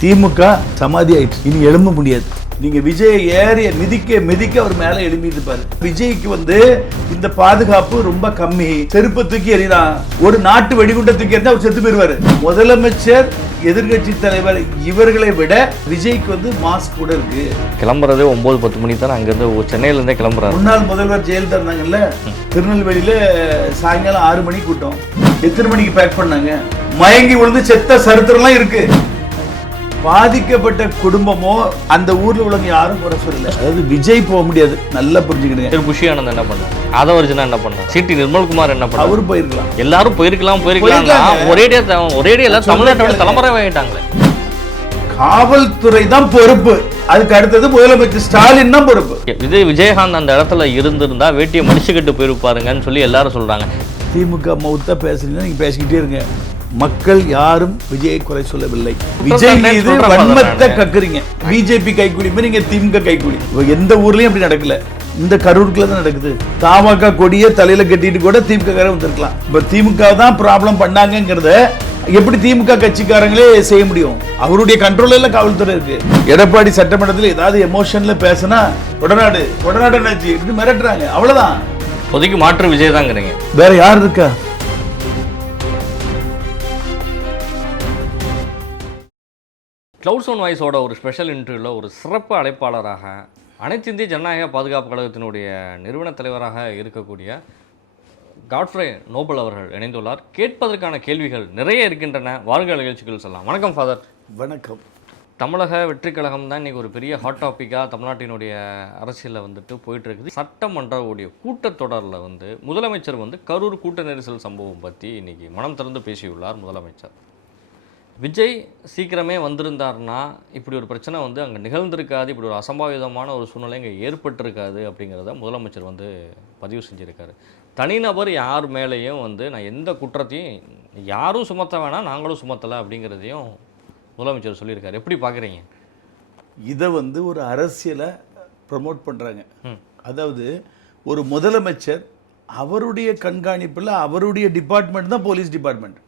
திமுக சமாதி ஆயிடுச்சு, இனி எழும்ப முடியாது. நீங்க விஜய் ஏறிய மிதிக்க அவர் மேல எழுப்பிட்டு இருப்பாரு. விஜய்க்கு இந்த பாதுகாப்பு ரொம்ப கம்மி. செருப்பை தூக்கி எறிதான், ஒரு நாட்டு வெடிகுண்டை தூக்கி எறிந்தா அவர் செத்து போயிருவாரு. முதலமைச்சர், எதிர்கட்சி தலைவர் இவர்களை விட விஜய்க்கு மாஸ்க் கூட இருக்கு. கிளம்புறதே 9-10 மணிக்கு தான் அங்கிருந்து சென்னையில இருந்தே கிளம்புறாரு. முன்னாள் முதல்வர் ஜெயலலிதா இருந்தாங்கல்ல, திருநெல்வேலியில சாயங்காலம் 6 மணிக்கு கூட்டம். எத்தனை மணிக்கு பேக் பண்ணாங்க? மயங்கி விழுந்து செத்த சரித்திரம்லாம் இருக்கு. பாதிக்கப்பட்ட குடும்பமோ அந்த ஊர்ல உள்ளவங்க யாரும் குறை சொல்லல. அதாவது விஜய் போக முடியாது, நல்லா புரிஞ்சுக்கிடுங்க. புஷி ஆனந்த் என்ன பண்ண, ஆதவர்ஜனா என்ன பண்ண, சிடி நிர்மல்குமார் என்ன பண்ண, அவரு போயிருக்கலாம். எல்லாரும் போயிருக்கலாம். ஒரேடியா தமிழ்நாட்டோட தலைமுறை ஆகிட்டாங்களே. காவல்துறை தான் பொறுப்பு, அதுக்கு அடுத்தது முதலமைச்சர் ஸ்டாலின் தான் பொறுப்பு. இது விஜயகாந்த் அந்த இடத்துல இருந்திருந்தா வேட்டியை மடிச்சுக்கிட்டு போயிருப்பாருங்கன்னு சொல்லி எல்லாரும் சொல்றாங்க. திமுக மௌத்தா பேசுறீங்கன்னா நீங்க பேசிக்கிட்டே இருங்க. மக்கள் யாரும் விஜயை குறை சொல்லவில்லை. விஜய் மீது வன்மத்தை கக்குறீங்க. பிஜேபி கைக்கூலி மாதிரி நீங்க திமுக கைக்கூலி. எந்த ஊர்லயும் அப்படி நடக்கல, இந்த கரூருக்குள்ள தான் நடக்குது. தமாக கொடிய தலையில கட்டிட்டு கூட திமுக வந்திருக்கலாம். இப்ப திமுக தான் ப்ராப்ளம் பண்ணாங்கிறத எப்படி திமுக கட்சிக்காரங்களே செய்ய முடியும்? அவருடைய கண்ட்ரோல்ல காவல்துறை இருக்கு. எடப்பாடி சட்டமன்றத்தில் ஏதாவது எமோஷன்ல பேசினா உடனாடு என்னாச்சு மிரட்டுறாங்க, அவ்வளவுதான். பொதுக்கு மாற்று விஜய் தாங்கிறீங்க, வேற யார் இருக்கா? கிளவுட்ஸ் ஒன் வாய்ஸோட ஒரு ஸ்பெஷல் இன்டர்வியூவில் ஒரு சிறப்பு அழைப்பாளராக அனைத்து இந்திய ஜனநாயக பாதுகாப்பு கழகத்தினுடைய நிறுவன தலைவராக இருக்கக்கூடிய காட்ஃப்ரே நோபல் அவர்கள் இணைந்துள்ளார். கேட்பதற்கான கேள்விகள் நிறைய இருக்கின்றன. வாருங்கள் நிகழ்ச்சிகள் சொல்லலாம். வணக்கம் ஃபாதர். வணக்கம். தமிழக வெற்றி கழகம் தான் இன்றைக்கி ஒரு பெரிய ஹாட் டாப்பிக்காக தமிழ்நாட்டினுடைய அரசியலில் போயிட்டு இருக்குது. சட்டமன்றவுடைய கூட்டத்தொடரில் முதலமைச்சர் கரூர் கூட்ட நெரிசல் சம்பவம் பற்றி இன்றைக்கி மனம் திறந்து பேசியுள்ளார் முதலமைச்சர். விஜய் சீக்கிரமே வந்திருந்தார்னா இப்படி ஒரு பிரச்சனை அங்கே நிகழ்ந்திருக்காது, இப்படி ஒரு அசம்பாவிதமான ஒரு சூழ்நிலை இங்கே ஏற்பட்டிருக்காது அப்படிங்கிறத முதலமைச்சர் பதிவு செஞ்சுருக்காரு. தனிநபர் யார் மேலேயும் நான் எந்த குற்றத்தையும் யாரும் சுமத்த வேணாம், நாங்களும் சுமத்தலை அப்படிங்கிறதையும் முதலமைச்சர் சொல்லியிருக்காரு. எப்படி பார்க்குறீங்க இதை? ஒரு அரசியலை ப்ரமோட் பண்ணுறாங்க. அதாவது ஒரு முதலமைச்சர் அவருடைய கண்காணிப்பில் அவருடைய டிபார்ட்மெண்ட் தான் போலீஸ் டிபார்ட்மெண்ட்.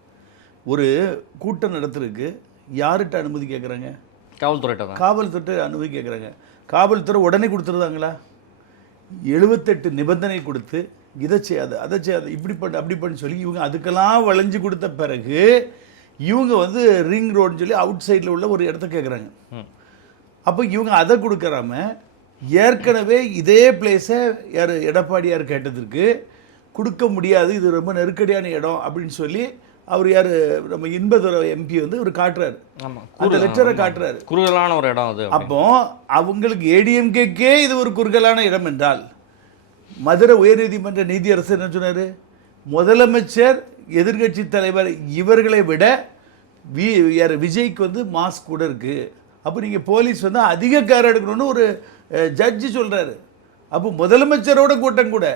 ஒரு கூட்டம் நடத்துறதுக்கு யார்கிட்ட அனுமதி கேட்குறாங்க? காவல்துறை அனுமதி கேட்குறாங்க. காவல்துறை உடனே கொடுத்துருந்தாங்களா? 78 நிபந்தனை கொடுத்து இதை செய்யாது, அதை செய்யாது, இப்படி பண்ணு, அப்படி பண்ணு சொல்லி இவங்க அதுக்கெல்லாம் வளைஞ்சு கொடுத்த பிறகு இவங்க ரிங் ரோடுன்னு சொல்லி அவுட் சைடில் உள்ள ஒரு இடத்த கேட்குறாங்க. அப்போ இவங்க அதை கொடுக்கறாம ஏற்கனவே இதே பிளேஸை யார் எடப்பாடியார் கேட்டதற்கு கொடுக்க முடியாது, இது ரொம்ப நெருக்கடியான இடம் அப்படின்னு சொல்லி அவர் யார் நம்ம இன்பதுரை எம்பி ஒரு காட்டுறாரு, அந்த லெட்டரை காட்டுறாரு. குறுகலான ஒரு இடம் அது. அப்போ அவங்களுக்கு ஏடிஎம்கே இது ஒரு குறுகலான இடம் என்றால் மதுரை உயர்நீதிமன்ற நீதியரசர் என்ன சொன்னார்? முதலமைச்சர், எதிர்கட்சி தலைவர் இவர்களை விட யார் விஜய்க்கு மாஸ்க் கூட இருக்கு. அப்போ நீங்கள் போலீஸ் அதிக கேர் எடுக்கணும்னு ஒரு ஜட்ஜி சொல்கிறாரு. அப்போ முதலமைச்சரோட கூட்டம் கூட.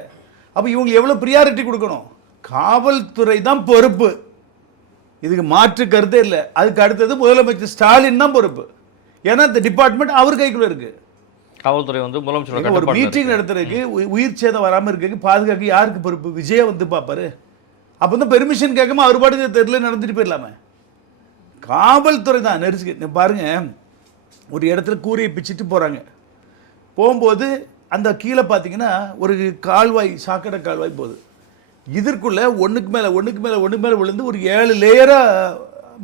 அப்போ இவங்க எவ்வளோ ப்ரியாரிட்டி கொடுக்கணும்? காவல்துறை தான் பொறுப்பு, இதுக்கு மாற்று கருத்தே இல்லை. அதுக்கு அடுத்தது முதலமைச்சர் ஸ்டாலின் தான் பொறுப்பு. ஏன்னா இந்த டிபார்ட்மெண்ட் அவர் கைக்குள்ள இருக்கு. காவல்துறை முதலமைச்சர் ஒரு மீட்டிங் நடத்துறதுக்கு உயிர் சேதம் வராமல் இருக்க பாதுகாக்க யாருக்கு பொறுப்பு? விஜய பார்ப்பாரு. அப்போ தான் பெர்மிஷன் கேட்காம அவர் பாட்டுக்கு தெருல நடந்துட்டு போயிடலாமே. காவல்துறை தான் நெரிசல். பாருங்க, ஒரு இடத்துல கூரையை பிச்சுட்டு போறாங்க. போகும்போது அந்த கீழே பார்த்தீங்கன்னா ஒரு கால்வாய், சாக்கடை கால்வாய் போகுது. இதற்குள்ள ஒன்றுக்கு மேலே விழுந்து ஒரு 7 லேயராக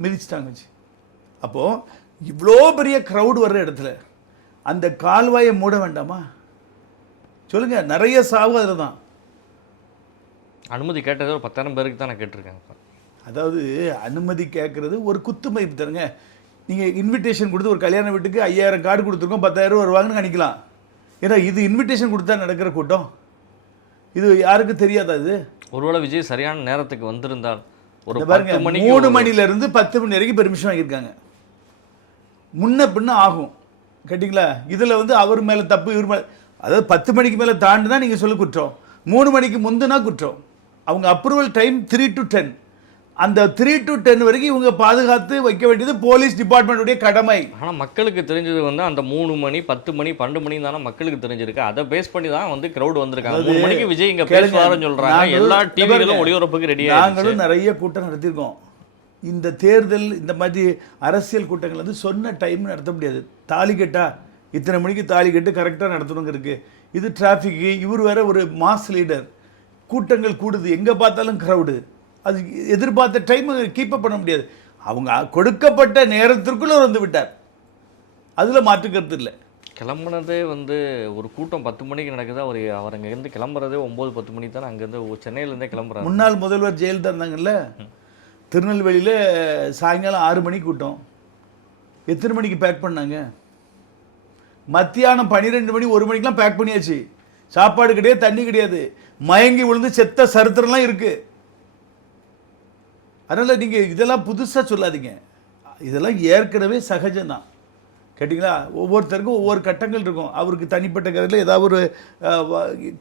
மிதிச்சிட்டாங்க. அப்போது இவ்வளோ பெரிய க்ரௌடு வர்ற இடத்துல அந்த கால்வாயை மூட வேண்டாமா? சொல்லுங்க. நிறைய சாவு அதில் தான். அனுமதி கேட்டது ஒரு 10,000 பேருக்கு தான் நான் கேட்டிருக்கேன். அதாவது அனுமதி கேட்குறது ஒரு குத்து மதிப்பு தருங்க. நீங்கள் இன்விடேஷன் கொடுத்து ஒரு கல்யாண வீட்டுக்கு 5000 கார்டு கொடுத்துருக்கோம், 10,000 வருவாங்கன்னு நினைக்கலாம். ஏன்னா இது இன்விடேஷன் கொடுத்தா நடக்கிற கூட்டம். இது யாருக்கும் தெரியாதா? இது ஒருவேளை விஜய் சரியான நேரத்துக்கு வந்திருந்தால் ஒரு பாருங்க, 3 மணிலேருந்து 10 மணி வரைக்கும் பெர்மிஷன் வாங்கியிருக்காங்க. முன்ன பின்ன ஆகும் கேட்டிங்களா? இதில் அவர் மேலே தப்பு, இவர் மேலே, அதாவது 10 மணிக்கு மேலே தாண்டுனா நீங்கள் சொல்லி குற்றம், 3 மணிக்கு முந்துனா குற்றம். அவங்க அப்ரூவல் டைம் 3 to 10. அந்த 3 to 10 வரைக்கும் இவங்க பாதுகாத்து வைக்க வேண்டியது போலீஸ் டிபார்ட்மெண்ட்டுடைய கடமை. ஆனால் மக்களுக்கு தெரிஞ்சது அந்த 3 மணி 10 மணி 12 மணி தானே மக்களுக்கு தெரிஞ்சிருக்கு. அதை பேஸ் பண்ணி தான் கிரௌட் வந்திருக்காங்க. 3 மணிக்கு விஜய் இங்கே பேசுவாருன்னு சொல்றாங்க. எல்லா டிவிகளும் ஒளிபரப்புக்கு ரெடியாக. நாங்களும் நிறைய கூட்டம் நடத்தியிருக்கோம். இந்த தேர்தல் இந்த மாதிரி அரசியல் கூட்டங்கள் வந்து சொன்ன டைம் நடத்த முடியாது. தாலி கட்டா இத்தனை மணிக்கு தாலி கட்டு கரெக்டாக நடத்தணுங்க இருக்கு. இது டிராஃபிக்கு, இவர் வேற ஒரு மாஸ் லீடர், கூட்டங்கள் கூடுது, எங்கே பார்த்தாலும் க்ரௌடு, அது எதிர்பார்த்த டைம் கீப்பப் பண்ண முடியாது. அவங்க கொடுக்கப்பட்ட நேரத்திற்குள்ள வந்து விட்டார், அதில் மாற்று கருத்து இல்லை. கிளம்புனதே வந்து ஒரு கூட்டம் 10 மணிக்கு நடக்குது, அவர் அங்கேருந்து கிளம்புறதே 9-10 மணிக்கு தானே அங்கேருந்து சென்னையிலேருந்தே கிளம்புறாரு. முன்னாள் முதல்வர் ஜெயலலிதா இருந்தாங்கல்ல, திருநெல்வேலியில் சாயங்காலம் 6 மணிக்கு கூட்டம், எத்தனை மணிக்கு பேக் பண்ணாங்க? மத்தியானம் 12 மணி 1 மணிக்கெலாம் பேக் பண்ணியாச்சு. சாப்பாடு கிடையாது, தண்ணி கிடையாது, மயங்கி விழுந்து செத்த சரித்திரம்லாம் இருக்கு. அதனால் நீங்கள் இதெல்லாம் புதுசாக சொல்லாதீங்க, இதெல்லாம் ஏற்கனவே சகஜம்தான். கேட்டிங்களா? ஒவ்வொருத்தருக்கும் ஒவ்வொரு கட்டங்கள் இருக்கும். அவருக்கு தனிப்பட்ட கதையில் ஏதாவது ஒரு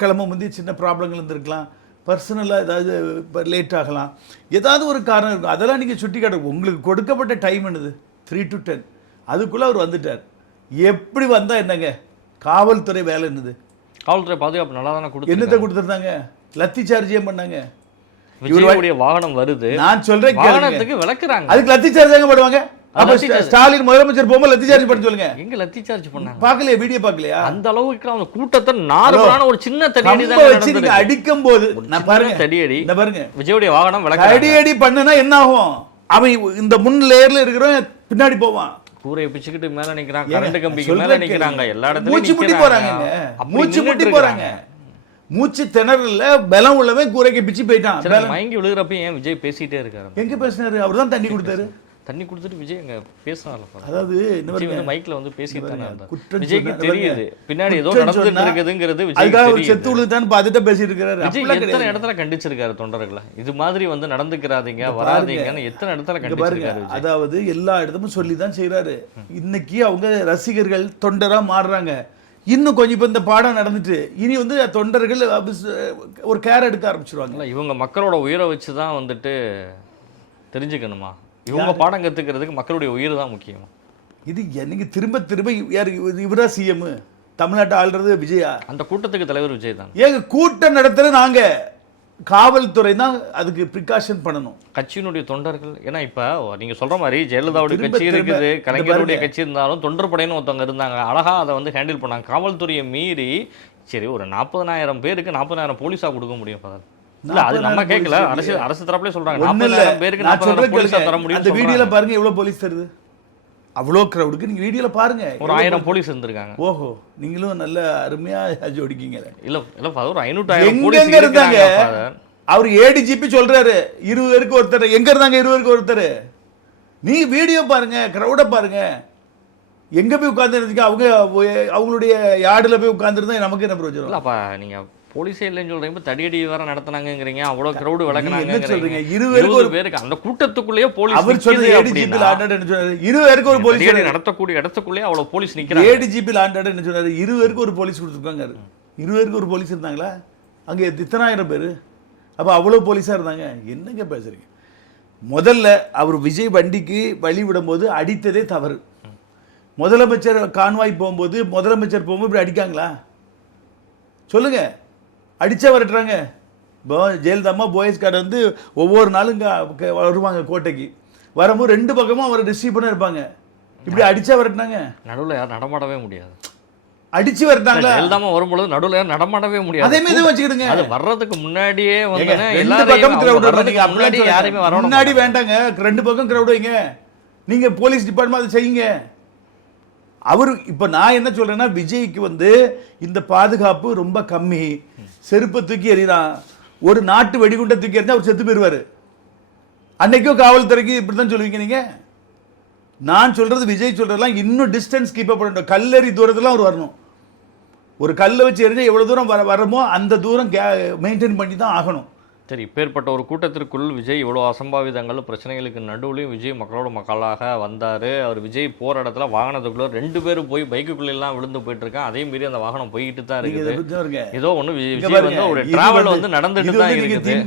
கிளம்ப முந்தி சின்ன ப்ராப்ளங்கள் இருந்திருக்கலாம், பர்சனலாக ஏதாவது இப்போ லேட் ஆகலாம், ஏதாவது ஒரு காரணம் இருக்கும். அதெல்லாம் நீங்கள் சுட்டி காட்ட, உங்களுக்கு கொடுக்கப்பட்ட டைம் என்னது 3 to 10, அதுக்குள்ளே அவர் வந்துட்டார். எப்படி வந்தால் என்னங்க? காவல்துறை வேலை என்னது? காவல்துறை பாதுகாப்பு நல்லா தானே கொடுத்து என்னத்தை கொடுத்துருந்தாங்க? லத்தி சார்ஜ் பண்ணுறாங்க. விஜயுடைய வாகனம் வருது, நான் சொல்றேன், வாகனத்துக்கு விளக்குறாங்க, அதுக்கு லத்தி சார்ஜ் தாங்க போடுவாங்க. ஸ்டாலின் முதலமைச்சர் போகும்போது லத்தி சார்ஜ் பண்ண சொல்லுங்க. எங்க லத்தி சார்ஜ் பண்ணாங்க? பார்க்கலையா? வீடியோ பார்க்கலையா? அந்த அளவுக்கு அந்த கூட்டத்தை நார்மலான ஒரு சின்ன தடியடி தான் வச்சு நீங்க அடிக்கும் போது நான் பாருங்க, தடியடி இந்த பாருங்க, விஜயுடைய வாகனம் விளக்கு அடியடி பண்ணுனா என்ன ஆகும்? அவன் இந்த முன் லேயர்ல இருக்கிறவன் பின்னாடி போவான், கூரையை பிச்சுக்கிட்டு மேல நிக்கிறாங்க, கரண்ட் கம்பிக்கு மேல நிக்கிறாங்க, எல்லா இடத்துலயும் மூச்சு முட்டி போறாங்க, மூச்சு முட்டி போறாங்க, மூச்சு திணறல பலம் உள்ளவன் கூரைக்கு பிச்சு போயிட்டான். மயங்கி விழுகிறப்ப ஏன் விஜய் பேசிட்டே இருக்காரு? எங்க பேசினாரு? அவர் தான் தண்ணி கொடுத்தாரு. தண்ணி கொடுத்துட்டு விஜய் அங்க பேசினார்ல, அதாவது வந்து மைக்ல வந்து பேசிட்டு தானே இருந்தார். விஜய்க்கு தெரியுது பின்னாடி ஏதோ நடந்துட்டு இருக்குதுங்கிறது. விஜய் செத்து விழுதான்னு பார்த்துட்டு பேசிட்டு இருக்காரு. விஜய் எத்தனை இடத்துல கண்டிச்சிருக்காரு தொண்டர்களை, இது மாதிரி வந்து நடந்துக்கிறாதீங்க வராதீங்கன்னு எத்தனை இடத்துல கண்டிச்சிருக்காரு. அதாவது எல்லா இடத்தும் சொல்லி தான் செய்யறாரு. இன்னைக்கு அவங்க ரசிகர்கள் தொண்டரா மாறுறாங்க. இன்னும் கொஞ்சம் இப்போ இந்த பாடம் நடந்துட்டு இனி வந்து தொண்டர்கள் ஒரு கேர் எடுக்க ஆரம்பிச்சிருவாங்க. இவங்க மக்களோட உயிரை வச்சு தான் வந்துட்டு தெரிஞ்சுக்கணுமா? இவங்க பாடம் கற்றுக்கிறதுக்கு மக்களுடைய உயிர் தான் முக்கியம். இது எனக்கு திரும்ப திரும்ப யார் இவரா சிஎம் தமிழ்நாட்டை ஆள்றது? விஜயா? அந்த கூட்டத்துக்கு தலைவர் விஜய் தான். ஏங்க கூட்டம் நடத்துறது நாங்க, காவல்துறை தான் அதுக்கு ப்ரிகாஷன் பண்ணணும். கட்சியினுடைய தொண்டர்கள், ஏன்னா இப்போ நீங்கள் சொல்கிற மாதிரி ஜெயலலிதாவுடைய கட்சி இருக்குது, கலைஞருடைய கட்சி இருந்தாலும் தொண்டர் படைன்னு ஒருத்தவங்க இருந்தாங்க, அழகாக அதை வந்து ஹேண்டில் பண்ணாங்க. காவல்துறையை மீறி சரி ஒரு 40,000 பேருக்கு 40,000 போலீஸாக கொடுக்க முடியும். இல்ல அது நம்ம கேட்கல, அரசு தரப்புல சொல்றாங்க 40,000 பேருக்கு 40,000 போலீஸா தர முடியும். அந்த வீடியோல பாருங்க எவ்வளவு போலீஸ் தருது, அவ்வளோ கிரவுடுக்கு. நீங்க வீடியோல பாருங்க, ஒரு 1000 போலீஸ் இருந்திருக்காங்க. ஓஹோ, நீங்களும் நல்ல அருமையா ஜோடிக்கீங்க. இல்ல இல்ல ஒரு 500,000 போலீஸ் இருந்தாங்க. அவர் ஏடிஜிபி சொல்றாரு 20 பேருக்கு ஒருத்தர். எங்க இருந்தாங்க 20 பேருக்கு ஒருத்தர்? நீ வீடியோ பாருங்க, கிரவுட பாருங்க, எங்க போய் உட்கார்ந்து இருந்துச்சு, அவங்க அவங்களுடைய யார்டுல போய் உட்கார்ந்துருந்தா நமக்கு என்ன பிரயோஜனம்? இல்லப்பா நீங்க போலீஸே இல்லைன்னு சொல்றீங்க, தடியடி வேற நடத்தினாங்கிறீங்க, அவ்வளவு கிரௌடு விளக்குனாங்க. 20 பேருக்கு அந்த கூட்டத்துக்குள்ளேயே போலீஸ். அவர் சொல்றது ஏடிஜிபி லாண்டட் என்ன சொன்னாரு? 20 பேருக்கு ஒரு போலீஸ் நடத்தக்கூடிய இடத்துக்குள்ளேயே அவ்வளவு போலீஸ் நிக்கிறாங்க. ஏடிஜிபி லாண்டட் என்ன சொன்னாரு? 20 பேருக்கு ஒரு போலீஸ் கொடுத்துருக்காங்க. 20 பேருக்கு ஒரு போலீஸ் இருந்தாங்களா? அங்க எத்தனை ஆயிரம் பேரு? அப்ப அவ்வளவு போலீஸா இருந்தாங்க. என்னங்க பேசுறீங்க? முதல்ல அவர் விஜய் வண்டிக்கு வழி விடும்போது அடித்ததே தவறு. முதலமைச்சர் கான்வாய் போகும்போது முதலமைச்சர் போகும்போது இப்படி அடிக்காங்களா? சொல்லுங்க. அடிச்சா வரட்டுறாங்க. இப்போ ஜெயலலிதாம்மா போயஸ் கார்டு வந்து ஒவ்வொரு நாளும் இங்கே வருவாங்க கோட்டைக்கு, வரும்போது 2 பக்கமும் அவரை ரிசீவ் பண்ண இருப்பாங்க. இப்படி அடிச்சா வரட்டுனாங்க? நடுவில் யாரும் நடமாடவே முடியாது. அடிச்சு வரட்டாங்களா? ஜெயலலிதாம்மா வரும்பொழுது நடுவில் யாரும் நடமாடவே முடியாது. அதே மாதிரி வச்சுக்கிடுங்க. அது வர்றதுக்கு முன்னாடியே வந்து யாருமே வர முன்னாடி வேண்டாங்க, 2 பக்கம் கிரௌட் வைங்க. நீங்க போலீஸ் டிபார்ட்மெண்ட் அதை செய்யுங்க. அவர் இப்ப நான் என்ன சொல்றேன்னா, விஜய்க்கு வந்து இந்த பாதுகாப்பு ரொம்ப கம்மி. செருப்பை தூக்கி எறிறான், ஒரு நாட்டு வெடிகுண்டை தூக்கி எறிஞ்சா அவர் செத்து போயிருவாரு. அன்னைக்கும் காவல்துறைக்கு இப்படித்தான் சொல்லுவீங்க நீங்க? நான் சொல்றது விஜய் சொல்றதெல்லாம் இன்னும் டிஸ்டன்ஸ் கீப் அப் பண்ணணும். கல்லறி தூரத்துல அவர் வரணும். ஒரு கல்லை வச்சு எறிஞ்சா எவ்வளவு தூரம் வரமோ அந்த தூரம் மெயின்டைன் பண்ணி தான் ஆகணும். சரி, இப்பேற்பட்ட ஒரு கூட்டத்திற்குள் விஜய் இவ்வளோ அசம்பாவிதங்கள் பிரச்சனைகளுக்கு நடுவுலையும் விஜய் மக்களோட மக்களாக வந்தார். அவர் விஜய் போகிற இடத்துல வாகனத்துக்குள்ளே 2 பேரும் போய் பைக்குள்ளெல்லாம் விழுந்து போயிட்டு இருக்கான். அதே மாரி அந்த வாகனம் போய்கிட்டு தான் இருக்குது. ஏதோ ஒன்று விஜய் வந்து ஒரு டிராவல் வந்து நடந்துட்டு தான் இருக்குது.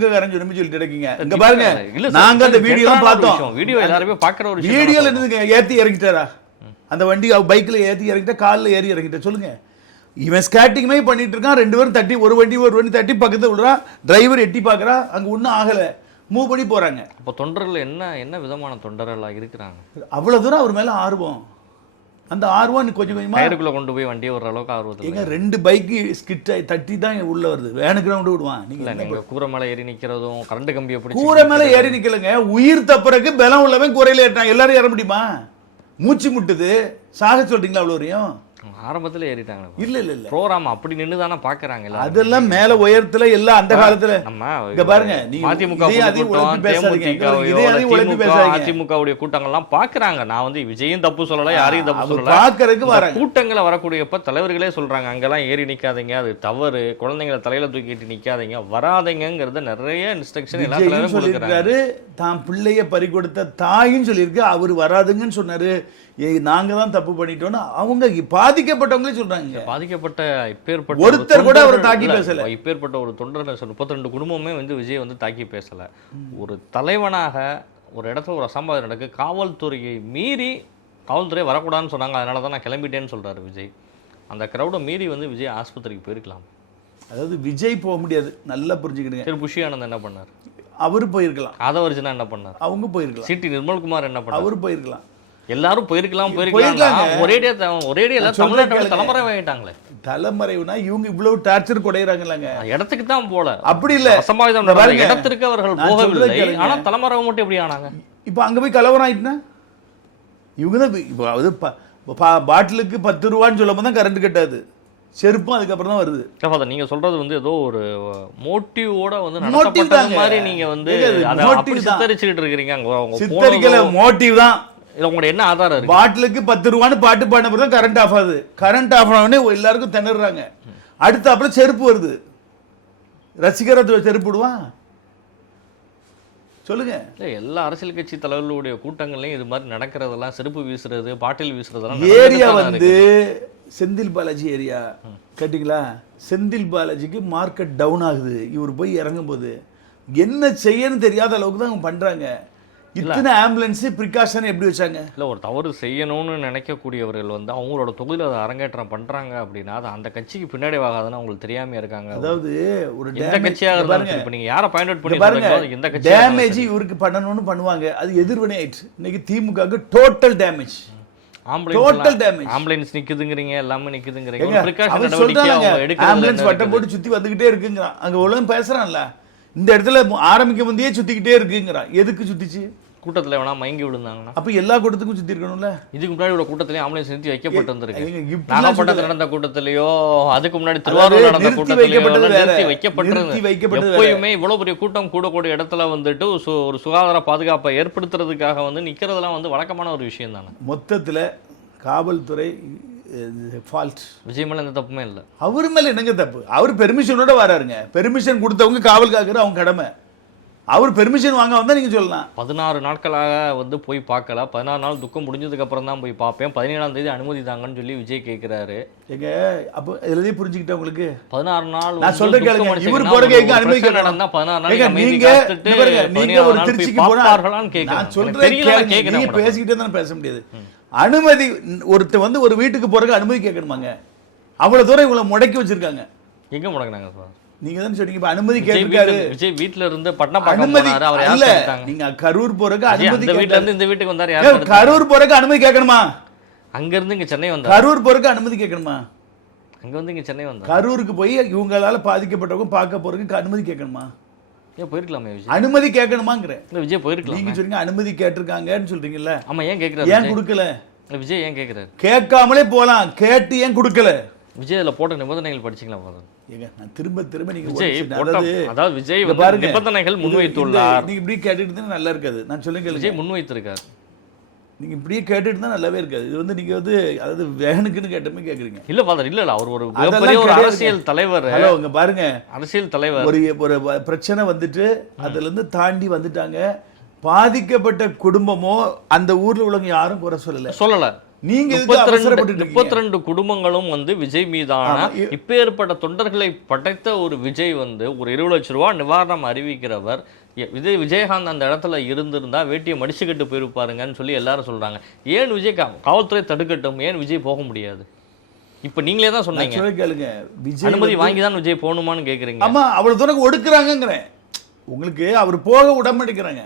இங்க பாருங்க, நாங்க அந்த வீடியோ பார்த்தோம். வீடியோ எல்லாருமே பார்க்குற ஒரு வீடியோல இருந்து ஏற்றி இறங்கிட்டாரா அந்த வண்டி? பைக்கில் ஏற்றி இறங்கிட்டா, காலில் ஏறி இறங்கிட்டா? சொல்லுங்க. இவன் ஸ்கேட்டிங் மாதிரி பண்ணிட்டு இருக்கான். 2 பேரும் தட்டி, ஒரு வண்டி தட்டி பக்கத்தில் விடுறான். டிரைவர் எட்டி பார்க்குறான், அங்கே ஒன்றும் ஆகலை. மூவ் பண்ணி போறாங்க. அப்போ தொண்டர்கள் என்ன விதமான தொண்டர்களாக இருக்கிறாங்க? அவ்வளவு தூரம் அவர் மேல ஆர்வம். அந்த ஆர்வம் கொஞ்சம் கொஞ்சமா டயருக்குள்ள கொண்டு போய் வண்டியை ஒரு அளவுக்கு ஆர்வத்தில். எங்க 2 பைக்கு ஸ்கிட் தட்டி தான் உள்ள வருது. வேனுக்கு கொண்டு விடுவான். நீங்க கூரை மேல ஏறி நிக்கிறதும் கரண்ட் கம்பியை பிடிச்சி கூரை மேல ஏறி நிக்கலங்க. உயிர் தப்புறக்கு பலம் உள்ளவன் கூரையில ஏறிட்டான். எல்லாரும் ஏற முடியுமா? மூச்சு முட்டுது. சாக சொல்றீங்களா அவ்வளவு வரையும்? ஆரம்பத்துல ஏறிட்டாங்க. இல்ல ப்ரோகிராம் அப்படி நின்னு தானே பாக்குறாங்க. அதெல்லாம் மேல உயரத்துல எல்லாம் அந்த காலத்துல. இங்க பாருங்க, அதிமுகவுடைய கூட்டங்கள்லாம் பாக்குறாங்க. நான் வந்து விஜயும் தப்பு சொல்லல, யாரையும் தப்பு சொல்லல. பாக்குறதுக்கு வராங்க. கூட்டங்களை வரக்கூடியப்ப தலைவர்களே சொல்றாங்க, அங்கெல்லாம் ஏறி நிக்காதீங்க, அது தவறு, குழந்தைங்களை தலையில தூக்கிட்டு நிக்காதீங்க, வராதீங்கிறத நிறைய இன்ஸ்ட்ரக்ஷன் எல்லா தலைவரும் சொல்லிருக்காரு. தான் பிள்ளைய பறி கொடுத்த தாயின்னு சொல்லியிருக்கு. அவர் வராதுங்கன்னு சொன்னாரு. நாங்க தான் தப்பு பண்ணிட்டோம்னு அவங்க பாதிக்கப்பட்டவங்களே சொல்றாங்க. பாதிக்கப்பட்ட இப்பேற்பட்ட ஒருத்தர் கூட அவரை தாக்கி பேசல. இப்பேற்பட்ட ஒரு தொண்டர் 32 குடும்பமே வந்து விஜய் வந்து தாக்கி பேசல. ஒரு தலைவனாக ஒரு இடத்துல ஒரு அசம்பாவிதம் நடக்கு, காவல்துறையை மீறி காவல்துறை வரக்கூடாதுன்னு சொன்னாங்க, அதனால தான் நான் கிளம்பிட்டேன்னு சொல்றாரு விஜய். அந்த கிரௌடை மீறி வந்து விஜய் ஆஸ்பத்திரிக்கு போயிருக்கலாம். அதாவது விஜய் போக முடியாது, நல்லா புரிஞ்சுக்கிடுங்க. சரி, புஷி ஆனந்த் என்ன பண்ணார்? அவரு போயிருக்கலாம். ஆதவர்ஜனா என்ன பண்ணார்? அவங்க போயிருக்கலாம். சிடி நிர்மல்குமார் என்ன பண்ணார்? அவரு போயிருக்கலாம். எல்லாரும் போயிருக்கலாம். ஒரேடியா தலைமறை ஆயிட்டாங்களே. தலைமறைவுனா இவங்க இவ்வளவு டார்ச்சர் கொடைறாங்களாங்க. இடத்துக்கு தான் போல. அப்படி இல்ல, அசம்பாவிதம் இடத்திற்கு அவர்கள் போகவில்லை. ஆனா தலைமறைவு மட்டும் எப்படி ஆனாங்க? இப்ப அங்க போய் கலவரம் ஆயிட்டுனா இவங்க தான் பாட்டிலுக்கு 10 ரூபான்னு சொல்லும் தான் கரண்ட் கட்டாது. செருப்பும் அதுக்கப்புறம் தான் வருது. நீங்க சொல்றது வந்து ஏதோ ஒரு மோட்டிவோட வந்து நடத்தப்பட்டது மாதிரி நீங்க வந்து சித்தரிச்சுட்டு இருக்கீங்க. சித்தரிக்கல, மோட்டிவ் தான். உங்களோட என்ன ஆதாரம் இருக்கு? பாட்டிலுக்கு 10 ரூபான்னு பாட்டு பாடின பிறகு தான் கரண்ட் ஆஃப் ஆகுது. கரண்ட் ஆஃப் ஆனவுடனே எல்லாருக்கும் திணறாங்க. அடுத்தாப்புல செருப்பு வருது. ரசிகரை செருப்பு விடுவான் சொல்லுங்க? எல்லா அரசியல் கட்சி தலைவர்களுடைய கூட்டங்கள்லயும் இது மாதிரி நடக்கிறதெல்லாம், செருப்பு வீசுறது, பாட்டில் வீசுறதெல்லாம் ஏரியா வந்து செந்தில் பாலாஜி ஏரியா கேட்டிங்களா? செந்தில் பாலாஜிக்கு மார்க்கெட் டவுன் ஆகுது. இவர் போய் இறங்கும் போது என்ன செய்யன்னு தெரியாத அளவுக்கு தான் அவங்க பண்றாங்க. இத்தனை ஆம்புலன்ஸ் பிரிகாஷன் எப்படி வச்சாங்க? இல்லை, ஒரு தவறு செய்யணும்னு நினைக்கக்கூடியவர்கள் வந்து அவங்களோட தொகுதியில் அதை அரங்கேற்றம் பண்றாங்க அப்படின்னா அது அந்த கட்சிக்கு பின்னாடி ஆகாதுன்னு அவங்களுக்கு தெரியாம இருக்காங்க. அதாவது ஒரு எந்த கட்சியாக இருந்தாலும் இப்போ நீங்க யாரை பாயிண்ட் பண்ணி பாருங்க, இந்த கட்சி டேமேஜ் இவருக்கு பண்ணணும்னு பண்ணுவாங்க. அது எதிர்வினை ஆயிடுச்சு. இன்னைக்கு திமுகவுக்கு டோட்டல் டேமேஜ். ஆம்புலன்ஸ் நிக்குதுங்கறீங்க, எல்லாமே நிக்குதுங்கறீங்க. பிரிகாஷன் நடவடிக்கை எடுக்க ஆம்புலன்ஸ் வட்டம் போட்டு சுத்தி வந்துகிட்டே இருக்குங்கறான். அங்க உலகம் பேசுறான்ல, இந்த இடத்துல ஆரம்பிக்க முந்தையே சுத்திக்கிட்டே இருக்குங்கறான். எதுக்கு சுத்திச்சு? கூட்டத்துல வேணா மயங்கி விழுந்தாங்கன்னா அப்ப எல்லா கூட்டத்துக்கும் சுத்தி இருக்கணும்ல. இதுக்கு முன்னாடி உள்ள கூட்டத்திலேயே ஆம்புலன்ஸ் நிறுத்தி வைக்கப்பட்டிருந்திருக்கு. நாகப்பட்டினத்துல நடந்த கூட்டத்திலேயோ அதுக்கு முன்னாடி திருவாரூர் நடந்த கூட்டத்திலேயோ நிறுத்தி வைக்கப்பட்டது. எப்பயுமே இவ்வளவு பெரிய கூட்டம் கூடக்கூடிய இடத்துல வந்துட்டு ஒரு சுகாதார பாதுகாப்பை ஏற்படுத்துறதுக்காக வந்து நிக்கிறதெல்லாம் வந்து வழக்கமான ஒரு விஷயம் தானே. மொத்தத்துல காவல்துறை ஃபால்ட். விஜய் மேல எந்த தப்புமே இல்லை. அவரு மேல என்னங்க தப்பு? அவர் பெர்மிஷனோட வராருங்க. பெர்மிஷன் கொடுத்தவங்க காவல் காக்குற அவங்க கடமை. அவர் பெர்மிஷன் வாங்க வந்தா நீங்க சொல்லலாம். 16 நாட்களாக வந்து போய் பார்க்கல. 16 நாள் துக்கம் முடிஞ்சதுக்கு அப்புறம் தான் போய் பார்ப்பேன். 17ஆம் தேதி அனுமதி தாங்கன்னு சொல்லி விஜய் கேட்கிறாரு. எங்க அப்ப எழுதி புரிஞ்சுக்கிட்டேன் உங்களுக்கு. 16 நாள் நான் சொல்றேன் கேளுங்க. இவர் போறதுக்கு எங்க அனுமதி நடந்தா 16 நாள் நீங்க ஒரு திருச்சிக்கு போறாங்களான்னு கேக்குறேன். நான் சொல்றேன், நீங்க பேசிக்கிட்டே தான் பேச முடியாது. அனுமதி ஒருத்தர் வந்து ஒரு வீட்டுக்கு போறதுக்கு அனுமதி கேட்கணுமாங்க? அவ்வளவு தூரம் இவங்களை முடக்கி வச்சிருக்காங்க. எங்க முடக்குனாங்க சார்? நீங்க தான் சொன்னீங்க இப்ப அனுமதி கேட்டிருக்காரு. விஜய் வீட்ல இருந்து பட்னா பார்க்க போனாரு. அவர் யார் கேட்டாங்க? நீங்க கரூர் போறதுக்கு அனுமதி இந்த வீட்ல இருந்து இந்த வீட்டுக்கு வந்தாரு. யார் கரூர் போறதுக்கு அனுமதி கேட்கணுமா? அங்க இருந்து இங்க சென்னை வந்தாரு. கரூர் போறதுக்கு அனுமதி கேட்கணுமா? அங்க வந்து இங்க சென்னை வந்தாரு. கரூருக்கு போய் இவங்களால பாதிக்கப்பட்டவங்க பார்க்க போறதுக்கு அனுமதி கேட்கணுமா? ஏன் போயிருக்கலாமே விஜய்? அனுமதி கேட்கணுமாங்கற. இல்ல விஜய் போயிருக்கலாம். நீங்க சொல்றீங்க அனுமதி கேட்டிருக்காங்கன்னு சொல்றீங்கல்ல. ஆமா, ஏன் கேக்குறாரு? ஏன் கொடுக்கல? விஜய் ஏன் கேக்குறாரு? கேட்காமலே போலாம், கேட்டு ஏன் கொடுக்கல? விஜய்ல போட்ட நிபந்தனைகள் படிச்சீங்களா பாருங்க. ஏங்க நான் திரும்ப நீங்க விஜய் அதாவது விஜய் வந்து நிபந்தனைகள் முன்வைத்துள்ளார். நீங்க இப்படி கேட்டுட்டு இருந்தா நல்லா இருக்காது. நான் சொல்லுங்க, விஜய் முன்வைத்திருக்கார். நீங்க இப்படியே கேட்டுட்டு இருந்தா நல்லாவே இருக்காது. இது வந்து நீங்க வந்து அதாவது வேணுக்குன்னு கேட்டமே கேக்குறீங்க. இல்ல ஃபாதர், இல்ல அவர் ஒரு பெரிய ஒரு அரசியல் தலைவர். ஹலோ, இங்க பாருங்க, அரசியல் தலைவர். ஒரு பிரச்சனை வந்துட்டு அதுல இருந்து தாண்டி வந்துட்டாங்க. பாதிக்கப்பட்ட குடும்பமோ அந்த ஊர்ல உள்ளவங்க யாரும் குறை சொல்லல. நீங்க 32 குடும்பங்களும் வந்து விஜய் மீதான இப்பேற்பட்ட தொண்டர்களை படைத்த ஒரு விஜய் வந்து ஒரு 20 லட்சம் ரூபாய் நிவாரணம் அறிவிக்கிறவர். விஜயகாந்த் அந்த இடத்துல இருந்திருந்தா வேட்டியை மடிச்சுக்கிட்டு போயிருப்பாருங்கன்னு சொல்லி எல்லாரும் சொல்றாங்க. ஏன் விஜய் காவல்துறை தடுக்கட்டும், ஏன் விஜய் போக முடியாது? இப்ப நீங்களே தான் சொன்னீங்க, கேளுங்க, அனுமதி வாங்கி தான் விஜய் போகணுமான்னு கேக்குறீங்க. ஆமா, அவ்வளவு தூரம் ஒடுக்குறாங்கங்கிறேன். உங்களுக்கு அவர் போக விட மாட்டேங்கிறாங்க.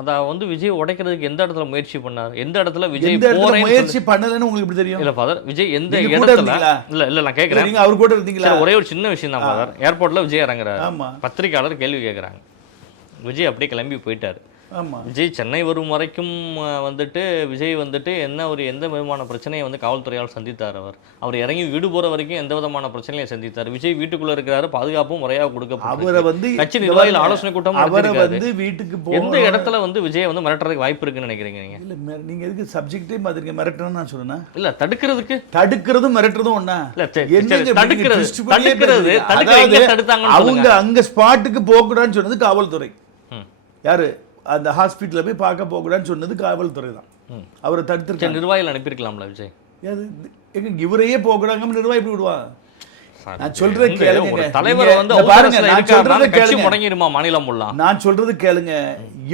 அதை வந்து விஜய் உடைக்கிறதுக்கு எந்த இடத்துல முயற்சி பண்ணார், எந்த இடத்துல விஜய் எந்த இடத்துல முயற்சி பண்ணலன்னு உங்களுக்கு எப்படி தெரியும்? இல்ல ஃபாதர், விஜய் எந்த நீங்க கூட இடத்துல இருந்தீங்களா? இல்ல நான் கேக்குறேன், நீங்க அவர் கூட இருந்தீங்களா? ஒரே ஒரு சின்ன விஷயம் தான் ஃபாதர். ஏர்போர்ட்ல விஜய் இறங்குறாரு, ஆமா பத்திரிக்கையாளர் கேள்வி கேட்குறாங்க, விஜய் அப்படியே கிளம்பி போயிட்டாரு. ஆமா விஜய் சென்னை வரும் வரைக்கும் வந்துட்டு விஜய் வந்துட்டு எந்த விதமான பிரச்சனையை வந்து காவல்துறையால் சந்தித்தார். அவர் இறங்கி வீடு போற வரைக்கும் எந்த விதமான பிரச்சனையை சந்தித்தார். விஜய் வீட்டுக்குள்ள இருக்கிறாரு, பாதுகாப்பும் முறையாக கொடுக்கப்பட்டது. அவரை வந்து கட்சி நிர்வாகிகள் ஆலோசனை கூட்டம் அவரை வந்து வீட்டுக்கு எந்த இடத்துல வந்து விஜய் வந்து மிரட்டுறதுக்கு வாய்ப்பு இருக்குன்னு நினைக்கிறீங்க நீங்க? இல்ல நீங்க எதுக்கு சப்ஜெக்டே மாதிரி மிரட்டணும்னு நான் சொன்னேன். இல்ல தடுக்கிறதும் மிரட்டுறதும் ஒண்ணா? தடுக்கிறது அவங்க அங்க ஸ்பாட்டுக்கு போக கூடாதுன்னு சொன்னது காவல்துறை. யாரு அந்த ஹாஸ்பிட்டல்ல போய் பார்க்க போக கூடாதுன்னு சொன்னது காவல்துறை தான். அவரை தடுத்து நிர்வாகிகள் அனுப்பியிருக்கலாம்ல விஜய். எங்க இவரையே போக கூடாது நிர்வாகி எப்படி விடுவா? நான் சொல்றது கேளுங்க. தலைவர் வந்து மாநிலம் முல்லாம் நான் சொல்றது கேளுங்க.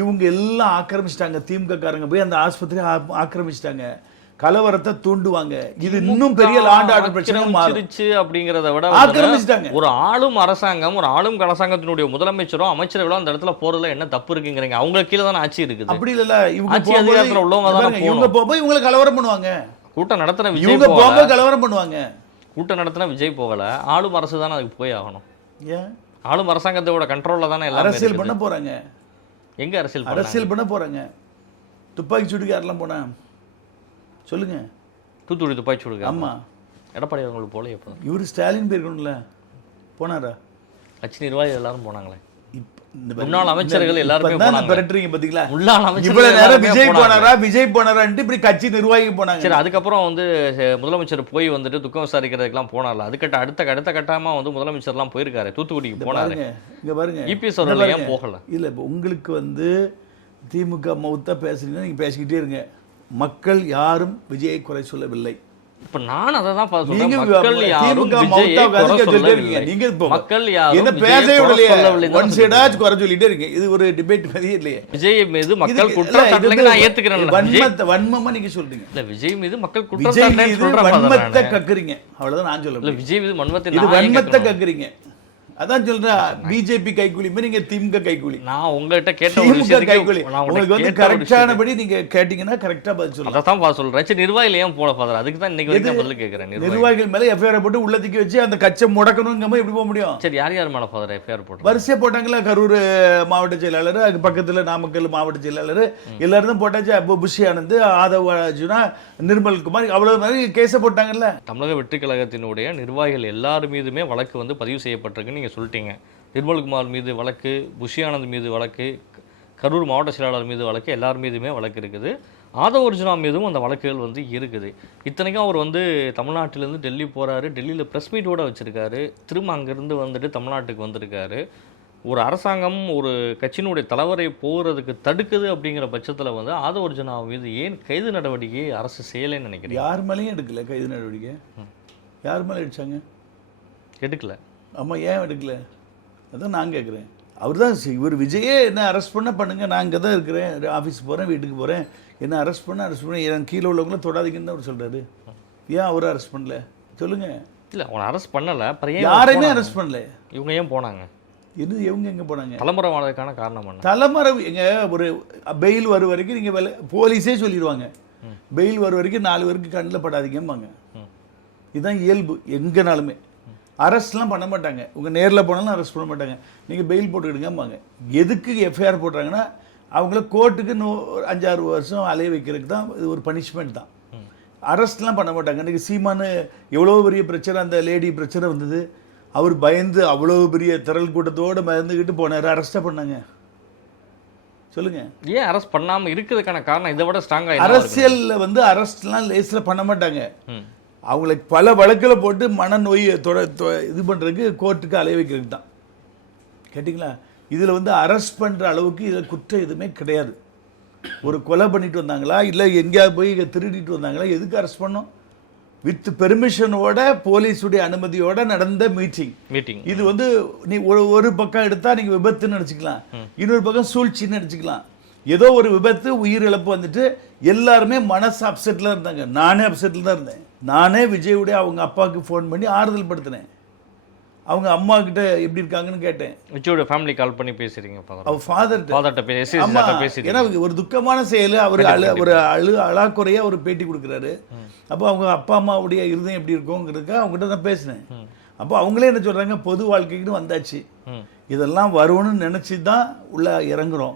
இவங்க எல்லாம் ஆக்கிரமிச்சிட்டாங்க. திமுக காரங்க போய் அந்த ஆஸ்பத்திரி ஆக்கிரமிச்சிட்டாங்க. கலவரத்தை தூண்டுவாங்க. இது இன்னும் பெரிய லாண்ட் ஆர்டர் பிரச்சனை மாறிச்சு அப்படிங்கறத விட ஆக்கிரமிச்சிட்டாங்க. ஒரு ஆளும் அரசாங்கம், ஒரு ஆளும் அரசாங்கத்தினுடைய முதலமைச்சரும் அமைச்சர்களும் அந்த இடத்துல போறதுல என்ன தப்பு இருக்குங்கிறீங்க? அவங்க கீழே தான் ஆட்சி இருக்குது. அப்படி இல்ல, இவங்க ஆட்சி அதிகாரத்துல உள்ளவங்க தான் இவங்க போய் இவங்க கலவரம் பண்ணுவாங்க. கூட்டம் நடத்தின விஜய் இவங்க போய் கலவரம் பண்ணுவாங்க. கூட்டம் நடத்தின விஜய் போகல, ஆளும் அரசு தானே அதுக்கு போய் ஆகணும். ஏன் ஆளும் அரசாங்கத்தோட கண்ட்ரோல்ல தானே எல்லாம் அரசியல் பண்ண போறாங்க. எங்க அரசியல் பண்ண போறாங்க? துப்பாக்கி சூட்டுக்கு யாரெல்லாம் போனா சொல்லுங்க. தூத்துக்குடி துப்பாக்கி சூடுங்க. ஆமா, எடப்பாடி அவங்களுக்கு போல எப்போ இவரு ஸ்டாலின் போயிருக்கணும்ல, போனாரா? கட்சி நிர்வாகிகள் எல்லாரும் போனாங்களே, முன்னாள் அமைச்சர்கள் எல்லாரும் பெறட்டுறீங்க பாத்தீங்களா? முன்னாள் அமைச்சர்கள் விஜய் போனாரா விஜய் போனாரான்ட்டு இப்படி கட்சி நிர்வாகி போனாங்க. சரி, அதுக்கப்புறம் வந்து முதலமைச்சர் போய் வந்துட்டு துக்கம் விசாரிக்கிறதுக்கெல்லாம் போனார்ல, அதுக்கிட்ட அடுத்த கட்டமா வந்து முதலமைச்சர் எல்லாம் போயிருக்காரு, தூத்துக்குடிக்கு போனாரு. இங்க பாருங்க, இபிஎஸ் அவர்கள் ஏன் போகல? இல்ல உங்களுக்கு வந்து திமுக மௌத்தா பேசுறீங்கன்னா நீங்க பேசிக்கிட்டே இருங்க. மக்கள் யாரும் விஜயை குறை சொல்லவில்லை. இப்ப நான் அதை தான் சொல்றேன். மக்கள் யாரும் விஜயை குறை சொல்லவில்லை. நீங்க மக்கள் யாரும் என்ன பேசவே விடலையே, ஒன் சைடாச்சு குறை சொல்லிட்டே இருக்கீங்க. இது ஒரு டிபேட் மாதிரியே இல்லையே. விஜய் மீது மக்கள் குற்றம் சாட்டலைங்க, நான் ஏத்துக்கிறேன். வன்மமா நீங்க சொல்றீங்க. இல்ல, விஜய் மீது மக்கள் குற்றம் சாட்டலைன்னு சொல்றாங்க, வன்மத்தை கக்குறீங்க. அவ்வளவுதான் நான் சொல்றேன். இல்ல, விஜய் மீது வன்மத்தை கக்குறீங்க. அதான் சொல்றேன், பிஜேபி கைக்கூலி மாதிரி நீங்க திமுக கைக்கூலி. நான் உங்ககிட்ட கேட்ட ஒரு விஷயம் கைக்கூலி உங்களுக்கு வந்து கரெக்டானபடி நீங்க கேட்டீங்கன்னா கரெக்டா பதில் சொல்லுங்க. அதான் பா சொல்றேன். சரி, நிர்வாகிகள் ஏன் போல ஃபாதர்? அதுக்கு தான் இன்னைக்கு வரைக்கும் பதில் கேக்குறேன். நிர்வாகிகள் மேல எஃப்ஐஆர் போட்டு உள்ளத்துக்கு வச்சு அந்த கட்சை முடக்கணும்ங்கமா எப்படி போக முடியும்? சரி, யார் மேல ஃபாதர் எஃப்ஐஆர் போட்டு? வரிசையா போட்டாங்களா? கரூர் மாவட்ட செயலாளர், அதுக்கு பக்கத்துல நாமக்கல் மாவட்ட செயலாளர், எல்லாரும் தான் போட்டாச்சு. புஷி ஆனந்த், ஆதவ் அர்ஜுனா, நிர்மல் குமார், அவ்வளவு மாதிரி கேஸ போட்டாங்கல்ல. தமிழக வெற்றி கழகத்தினுடைய நிர்வாகிகள் எல்லார் மீதுமே வழக்கு வந்து பதிவு செய்யப்பட்டிருக்குன்னு நீங்க சொல்லிட்டீங்க. நிர்மல்குமார் மீது வழக்கு, புஷி ஆனந்த் மீது வழக்கு, கரூர் மாவட்ட செயலாளர் மீது வழக்கு, எல்லார் மீதுமே வழக்கு இருக்குது. ஆதவ் அர்ஜுனா மீதும் அந்த வழக்குகள் வந்து இருக்குது. இத்தனைக்கும் அவர் வந்து தமிழ்நாட்டிலேருந்து டெல்லி போகிறாரு, டெல்லியில் ப்ரெஸ் மீட்டோட வச்சுருக்காரு, திரும்ப அங்கேருந்து வந்துட்டு தமிழ்நாட்டுக்கு வந்திருக்காரு. ஒரு அரசாங்கம் ஒரு கட்சியினுடைய தலைவரை போகிறதுக்கு தடுக்குது அப்படிங்கிற பட்சத்தில் வந்து ஆதவ் அர்ஜுனா மீது ஏன் கைது நடவடிக்கை அரசு செய்யலைன்னு நினைக்கிறேன்? யார் மேலேயும் எடுக்கல கைது நடவடிக்கை. யார் மேலே எடுத்தாங்க? எடுக்கல. ஆமாம், ஏன் எடுக்கல? அதான் நான் கேட்குறேன். அவர் தான் இவர் விஜயே என்ன அரெஸ்ட் பண்ணுங்க, நான் இங்கே தான் இருக்கிறேன், ஆஃபீஸ் போகிறேன், வீட்டுக்கு போகிறேன், என்ன அரெஸ்ட் பண்ண என் கீழே உள்ளவங்கள தொடாதீங்கன்னு தான் அவர் சொல்கிறாரு. ஏன் அவரை அரெஸ்ட் பண்ணல சொல்லுங்க? இல்லை, அவனை அரெஸ்ட் பண்ணலை, யாரையுமே அரெஸ்ட் பண்ணல. இவங்க ஏன் போனாங்க? இவங்க எங்கே போனாங்க? தலைமுறை வாழ்றதுக்கான காரணம் என்ன? தலைமுறை எங்க ஒரு பெயில் வரும் வரைக்கும் நீங்கள் போலீஸே சொல்லிடுவாங்க, பெயில் வரும் வரைக்கும் 4 பேருக்கு கண்ணில் படாதீங்கம்பாங்க. இதுதான் இயல்பு எங்கேனாலுமே. அரெஸ்ட்லாம் பண்ண மாட்டாங்க. உங்கள் நேரில் போனாலும் அரெஸ்ட் பண்ண மாட்டாங்க. நீங்கள் பெயில் போட்டுக்கிடுங்கம்பாங்க. எதுக்கு எஃப்ஐஆர் போடுறாங்கன்னா அவங்கள கோர்ட்டுக்கு 5-6 வருஷம் அலைய வைக்கிறதுக்கு தான். இது ஒரு பனிஷ்மெண்ட் தான். அரெஸ்ட்லாம் பண்ண மாட்டாங்க. இன்றைக்கி சீமானு எவ்வளோ பெரிய பிரச்சனை, அந்த லேடி பிரச்சனை வந்தது, அவர் பயந்து அவ்வளோ பெரிய திரள் கூட்டத்தோடு மறந்துக்கிட்டு போனார், அரெஸ்ட்டாக பண்ணாங்க. சொல்லுங்க, ஏன் அரெஸ்ட் பண்ணாமல் இருக்கிறதுக்கான காரணம் இதை விட ஸ்ட்ராங்காக? அரசியலில் வந்து அரெஸ்ட்லாம் லேஸில் பண்ண மாட்டாங்க. அவங்களுக்கு பல வழக்கில் போட்டு மனநோயை இது பண்ணுறதுக்கு கோர்ட்டுக்கு அலைய வைக்கிறதுக்கு தான். கேட்டிங்களா? இதில் வந்து அரெஸ்ட் பண்ணுற அளவுக்கு இதில் குற்றம் எதுவுமே கிடையாது. ஒரு கொலை பண்ணிட்டு வந்தாங்களா, இல்லை எங்கேயாவது போய் திருடிட்டு வந்தாங்களா, எதுக்கு அரெஸ்ட் பண்ணோம்? வித் பெர்மிஷனோட, போலீஸுடைய அனுமதியோட நடந்த மீட்டிங். இது வந்து நீ ஒரு பக்கம் எடுத்தால் நீங்கள் விபத்துன்னு நினச்சிக்கலாம், இன்னொரு பக்கம் சூழ்ச்சின்னு நினச்சிக்கலாம். ஏதோ ஒரு விபத்து, உயிரிழப்பு வந்துட்டு எல்லாருமே மனசு அப்செட்டில் இருந்தாங்க. நானே அப்செட்டில் தான் இருந்தேன். நானே விஜயுடைய அவங்க அப்பாவுக்கு ஃபோன் பண்ணி ஆறுதல் படுத்தினேன். அவங்க அம்மா கிட்ட எப்படி இருக்காங்கன்னு கேட்டேன். விஜயோட ஃபேமிலி கால் பண்ணி பேசுறீங்க அவர் ஃபாதர்கிட்ட பேசி. ஏன்னா ஒரு துக்கமான செயல். அவர் அழாக்குறையா ஒரு பேட்டி கொடுக்குறாரு. அப்போ அவங்க அப்பா அம்மாவுடைய இருதயம் எப்படி இருக்குங்கிறதுக்காக அவங்ககிட்ட தான் பேசினேன். அப்போ அவங்களே என்ன சொல்றாங்க, பொது வாழ்க்கைக்குன்னு வந்தாச்சு, இதெல்லாம் வரும்னு நினைச்சு தான் உள்ள இறங்குறோம்.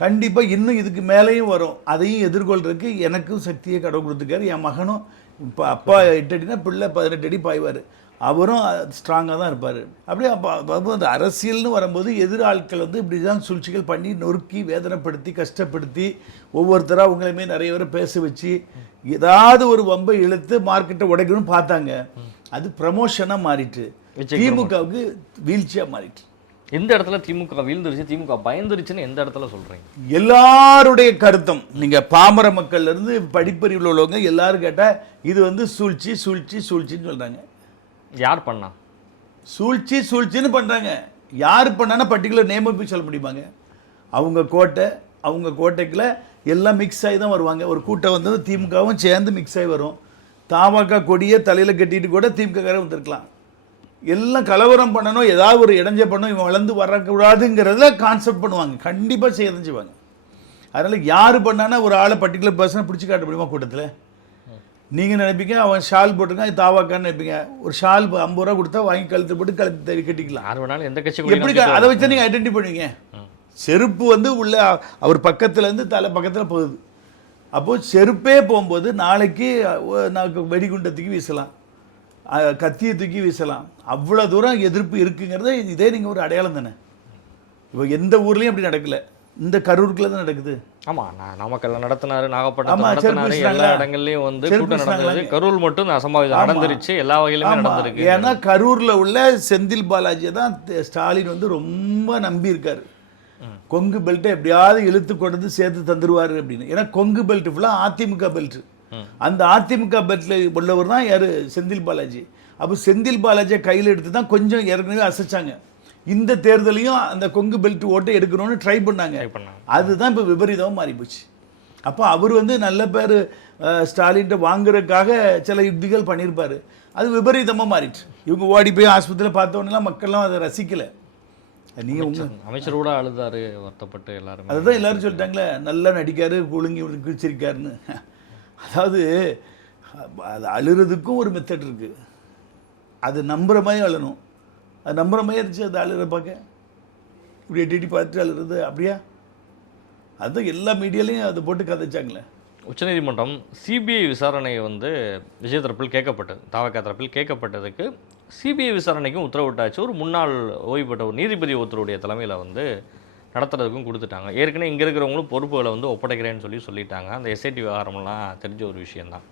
கண்டிப்பா இன்னும் இதுக்கு மேலேயும் வரும். அதையும் எதிர்கொள்றதுக்கு எனக்கும் சக்தியை கடவுள் கொடுத்துருக்காரு. என் மகனும் இப்போ அப்பா 8 அடினா பிள்ளை 18 அடி பாய்வார். அவரும் ஸ்ட்ராங்காக தான் இருப்பார். அப்படியே அப்போ அந்த அரசியல்னு வரும்போது எதிராட்கள் வந்து இப்படி தான் சூழ்ச்சிகள் பண்ணி நொறுக்கி வேதனைப்படுத்தி கஷ்டப்படுத்தி ஒவ்வொருத்தராக அவங்களையுமே நிறைய பேரை பேச வச்சு ஏதாவது ஒரு வம்பை இழுத்து மார்க்கெட்டை உடைக்கணும்னு பார்த்தாங்க. அது ப்ரமோஷனாக மாறிட்டு திமுகவுக்கு வீழ்ச்சியாக மாறிட்டு. எந்த இடத்துல திமுக வீழ்ந்துருச்சு, திமுக பயந்துருச்சுன்னு எந்த இடத்துல சொல்றீங்க? எல்லாருடைய கருத்தும் நீங்க பாமர மக்கள்ல இருந்து படிப்பறிவில் உள்ளவங்க எல்லாரும் கேட்டா இது வந்து சூழ்ச்சி சூழ்ச்சி சூழ்ச்சின்னு சொல்றாங்க. யார் பண்ணா? சூழ்ச்சின்னு பண்றாங்க. யார் பண்ணானா பர்டிகுலர் நேம் போய் சொல்ல முடியுமாங்க? அவங்க கோட்டைக்குள்ள எல்லாம் மிக்ஸ் ஆகி தான் வருவாங்க. ஒரு கூட்டம் வந்து திமுகவும் சேர்ந்து மிக்ஸ் ஆகி வரும். தாமக கொடியை தலையில கட்டிட்டு கூட திமுக வந்திருக்கலாம். எல்லாம் கலவரம் பண்ணணும், ஏதாவது ஒரு இடைஞ்ச பண்ணணும், இவன் வளர்ந்து வரக்கூடாதுங்கிறதுல கான்செப்ட் பண்ணுவாங்க. கண்டிப்பாக செய்வாங்க. அதனால யார் பண்ணானா ஒரு ஆளை பர்டிகுலர் பர்சனை பிடிச்சி காட்ட முடியுமா கூட்டத்தில்? நீங்கள் நினைப்பீங்க அவன் ஷால் போட்டிருக்கான் தாவாக்கான்னு நினைப்பீங்க. ஒரு ஷால் 50 ரூபா கொடுத்தா வாங்கி கழுத்து போட்டு கழுத்து கட்டிக்கலாம். யார் வேணாலும் எந்த கட்சி எப்படி அதை வச்சு நீங்கள் ஐடென்டி பண்ணுவீங்க? செருப்பு வந்து உள்ள அவர் பக்கத்துலேருந்து தலை பக்கத்தில் போகுது. அப்போது செருப்பே போகும்போது நாளைக்கு வெடிகுண்டத்துக்கு வீசலாம், கத்தியை தூக்கி வீசலாம். அவ்வளோ தூரம் எதிர்ப்பு இருக்குங்கிறத இதே நீங்கள் ஒரு அடையாளம் தானே. இப்போ எந்த ஊர்லேயும் அப்படி நடக்கல, இந்த கரூருக்குள்ள தான் நடக்குது. ஆமாம், நாமக்கல்ல நடத்தினாரு, நாகப்பட்டினம் நடத்தினாரு, எல்லா இடங்கள்லையும் வந்து கூட்டம் நடந்தது. கரூர் மட்டும் அசம்பாவிதம் நடந்துருச்சு, எல்லா வகையிலுமே நடந்திருக்கு. ஏன்னா கரூரில் உள்ள செந்தில் பாலாஜியை தான் ஸ்டாலின் வந்து ரொம்ப நம்பி இருக்காரு. கொங்கு பெல்ட்டை எப்படியாவது இழுத்து கொண்டு சேர்த்து தந்துருவாரு அப்படின்னு. ஏன்னா கொங்கு பெல்ட் ஃபுல்லாக அதிமுக பெல்ட். அந்த அதிமுக பெல்ட்ல உள்ளவர் தான் யாரு? செந்தில் பாலாஜி. அப்போ செந்தில் பாலாஜியை கையில் எடுத்து தான் கொஞ்சம் ஏற்கனவே அசைச்சாங்க. இந்த தேர்தலையும் அந்த கொங்கு பெல்ட் ஓட்டை எடுக்கணும்னு ட்ரை பண்ணாங்க. அதுதான் இப்போ விபரீதமாக மாறி போச்சு. அப்போ அவர் வந்து நல்ல பேர் ஸ்டாலின்ட்ட வாங்குறதுக்காக சில யுக்திகள் பண்ணியிருப்பாரு. அது விபரீதமாக மாறிடுச்சு. இவங்க ஓடி போய் ஆஸ்பத்திரியில் பார்த்தோன்னெல்லாம் மக்கள்லாம் அதை ரசிக்கலை. நீங்கள் அமைச்சர் கூட அழுதாரு, வருத்தப்பட்டு எல்லாரும். அதுதான் எல்லாரும் சொல்லிட்டாங்களே, நல்லா நடிக்காரு, குழுங்கி கிழிச்சிருக்காருன்னு. அதாவது அது அழுறதுக்கும் ஒரு மெத்தட் இருக்கு. அது நம்புற மாதிரி அழணும். அது நம்புற மாதிரி இருந்துச்சு அது அழுற பார்க்க. இப்படி எட்டி பார்த்துட்டு அழுறது அப்படியா? அதுதான் எல்லா மீடியாலையும் அதை போட்டு கதைச்சாங்களே. உச்சநீதிமன்றம் சிபிஐ விசாரணையை வந்து விஜய் தரப்பில் கேட்கப்பட்டது, தாவக தரப்பில் கேட்கப்பட்டதுக்கு சிபிஐ விசாரணைக்கும் உத்தரவிட்டாச்சு. ஒரு முன்னாள் ஓய்வு பெற்ற ஒரு நீதிபதி ஒருத்தருடைய தலைமையில் வந்து நடத்துறதுக்கும் கொடுத்துட்டாங்க. ஏற்கனவே இங்கே இருக்கிறவங்களும் பொறுப்புகளை வந்து ஒப்படைக்கிறேன்னு சொல்லிட்டாங்க. அந்த எஸ்ஐடி விவகாரம்லாம் தெரிஞ்ச ஒரு விஷயந்தான்.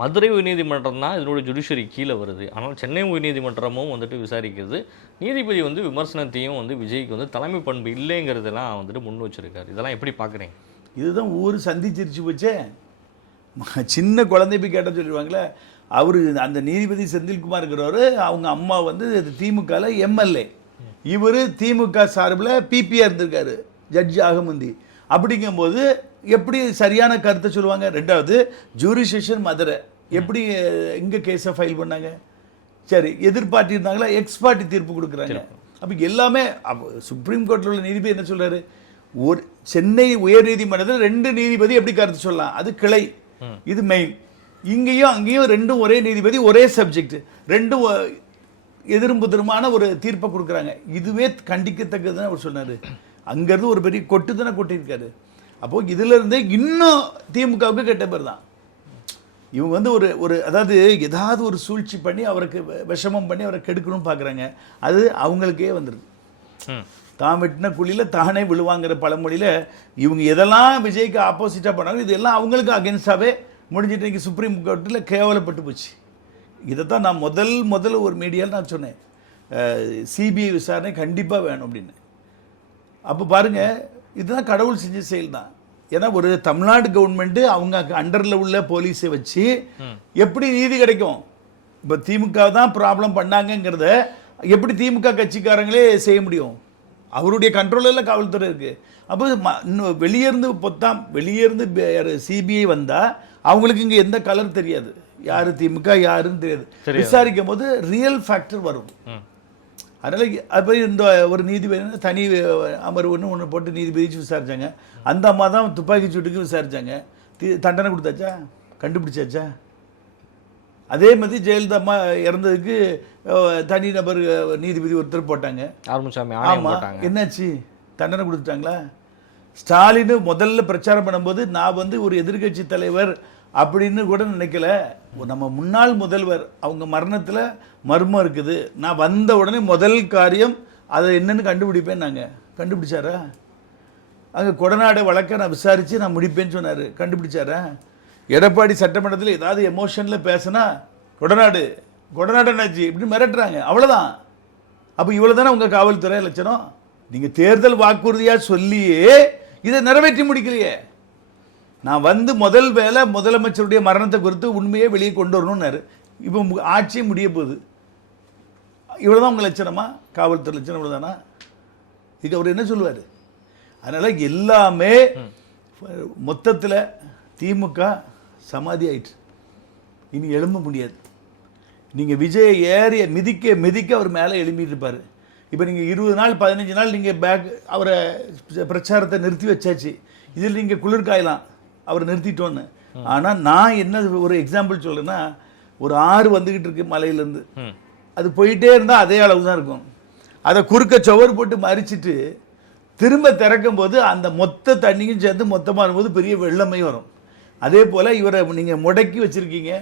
மதுரை உயர்நீதிமன்றம் தான் இதனுடைய ஜுடிஷியரி கீழே வருது. ஆனால் சென்னை உயர்நீதிமன்றமும் வந்துட்டு விசாரிக்கிறது. நீதிபதி வந்து விமர்சனத்தையும் வந்து விஜய்க்கு வந்து தலைமை பண்பு இல்லைங்கிறதெல்லாம் வந்துட்டு முன் வச்சிருக்காரு. இதெல்லாம் எப்படி பார்க்குறீங்க? இதுதான் ஊர் சந்திச்சிருச்சு போச்சே. சின்ன குழந்தை போய் கேட்ட சொல்லிடுவாங்களே. அவர் அந்த நீதிபதி செந்தில்குமார் இருக்கிறவர், அவங்க அம்மா வந்து திமுகவில் எம்எல்ஏ, இவர் திமுக சார்பில் பிபிஆர் இருந்திருக்காரு, ஜட்ஜி ஆகமுந்தி. அப்படிங்கும்போது எப்படி சரியான கருத்தை சொல்லுவாங்க? ரெண்டாவது ஜூரிசேஷன் மதுரை எப்படி இங்கே கேஸை ஃபைல் பண்ணாங்க? சரி, எதிர்பார்ட்டி இருந்தாங்களா? எக்ஸ் பார்ட்டி தீர்ப்பு கொடுக்குறாங்க. அப்போ எல்லாமே சுப்ரீம் கோர்ட்டில் உள்ள நீதிபதி என்ன சொல்கிறாரு? ஒரு சென்னை உயர் நீதிமன்றத்தில் 2 நீதிபதி எப்படி கருத்து சொல்லலாம்? அது கிளை, இது மெயின். இங்கேயும் அங்கேயும் 2 ஒரே நீதிபதி, ஒரே சப்ஜெக்ட், 2 எதிரும் புதிருமான ஒரு தீர்ப்பை கொடுக்குறாங்க. இதுவே கண்டிக்கத்தக்கதுன்னு அவர் சொன்னார். அங்கேருந்து ஒரு பெரிய கொட்டு தானே கொட்டியிருக்காரு. அப்போது இதிலிருந்தே இன்னும் திமுகவுக்கு கெட்ட பேர் தான். இவங்க வந்து ஒரு அதாவது ஏதாவது ஒரு சூழ்ச்சி பண்ணி அவருக்கு விஷமம் பண்ணி அவரை கெடுக்கணும்னு பார்க்குறாங்க. அது அவங்களுக்கே வந்துடுது. தான் வெட்டின குழியில் தானே விழுவாங்கிற பழமொழியில் இவங்க எதெல்லாம் விஜய்க்கு ஆப்போசிட்டாக பண்ணாங்க, இதெல்லாம் அவங்களுக்கு அகென்ஸ்டாகவே முடிஞ்சிட்டு இன்றைக்கி சுப்ரீம் கோர்ட்டில் கேவலப்பட்டு போச்சு. இதைத்தான் நான் முதல் ஒரு மீடியாவில் நான் சொன்னேன், சிபிஐ விசாரணை கண்டிப்பாக வேணும் அப்படின்னு. அப்போ பாருங்கள், இதுதான் கடவுள் செஞ்ச செயல் தான். ஏன்னா ஒரு தமிழ்நாடு கவர்மெண்ட்டு அவங்க அண்டரில் உள்ள போலீஸை வச்சு எப்படி நீதி கிடைக்கும்? இப்போ திமுக தான் ப்ராப்ளம் பண்ணாங்கங்கிறத எப்படி திமுக கட்சிக்காரங்களே செய்ய முடியும்? அவருடைய கண்ட்ரோலில் காவல்துறை இருக்குது. அப்போ இன்னும் வெளியேருந்து சிபிஐ வந்தால் அவங்களுக்கு இங்கே எந்த கலர் தெரியாது, யார் திமுக யாருன்னு தெரியாது. விசாரிக்கும் போது ரியல் ஃபேக்டர் வரும். அதனால் அப்போ இந்த ஒரு நீதிபதி தனி அமர்வுன்னு போட்டு நீதிபதி விசாரித்தாங்க. அந்த அம்மா தான் துப்பாக்கி சூட்டுக்கு விசாரித்தாங்க. தண்டனை கொடுத்தாச்சா? கண்டுபிடிச்சாச்சா? அதே மாதிரி ஜெயலலிதா அம்மா இறந்ததுக்கு தனிநபர் நீதிபதி ஒருத்தர் போட்டாங்க. ஆமாம், என்னாச்சு? தண்டனை கொடுத்துட்டாங்களா? ஸ்டாலின் முதல்ல பிரச்சாரம் பண்ணும்போது நான் வந்து ஒரு எதிர்கட்சி தலைவர் அப்படின்னு கூட நினைக்கல. நம்ம முன்னாள் முதல்வர் அவங்க மரணத்தில் மர்மம் இருக்குது, நான் வந்த உடனே முதல் காரியம் அதை என்னன்னு கண்டுபிடிப்பேன். நாங்கள் கண்டுபிடிச்சாரா? அங்கே கொடநாடு வழக்கை நான் விசாரித்து நான் முடிப்பேன்னு சொன்னார். கண்டுபிடிச்சாரா? எடப்பாடி சட்டமன்றத்தில் ஏதாவது எமோஷனில் பேசினா கொடநாடு என்னாச்சு இப்படி மிரட்டுறாங்க, அவ்வளோதான். அப்போ இவ்வளோ தானே உங்கள் காவல்துறை லட்சணம்? நீங்கள் தேர்தல் வாக்குறுதியாக சொல்லியே இதை நிறைவேற்றி முடிக்கலையே. நான் வந்து முதல் வேலை முதலமைச்சருடைய மரணத்தை குறித்து உண்மையை வெளியே கொண்டு வரணும்னாரு. இப்போ ஆட்சியே முடிய போகுது. இவ்வளோதான் உங்கள் லட்சணமா? காவல்துறை லட்சணம் இவ்வளோதானா? இதுக்கு அவர் என்ன சொல்லுவார்? அதனால் எல்லாமே மொத்தத்தில் திமுக சமாதி ஆயிற்று, இனி எழும்ப முடியாது. நீங்கள் விஜய் ஏறிய மிதிக்க அவர் மேலே எழும்பிட்டு இருப்பார். இப்போ நீங்கள் 20 நாள் 15 நாள் நீங்கள் அவரை பிரச்சாரத்தை நிறுத்தி வச்சாச்சு. இதில் நீங்கள் குளிர்காயலாம் அவரை நிறுத்திட்டோன்னு. ஆனால் நான் என்ன ஒரு எக்ஸாம்பிள் சொல்கிறேன்னா, ஒரு ஆறு வந்துக்கிட்டு இருக்கு மலையிலேருந்து, அது போயிட்டே இருந்தால் அதே அளவு தான் இருக்கும். அதை குறுக்க சுவர் போட்டு மறிச்சிட்டு திரும்ப திறக்கும் போது அந்த மொத்த தண்ணியும் சேர்ந்து மொத்தமாக இருக்கும்போது பெரிய வெள்ளமை வரும். அதே போல் இவரை நீங்கள் முடக்கி வச்சுருக்கீங்க.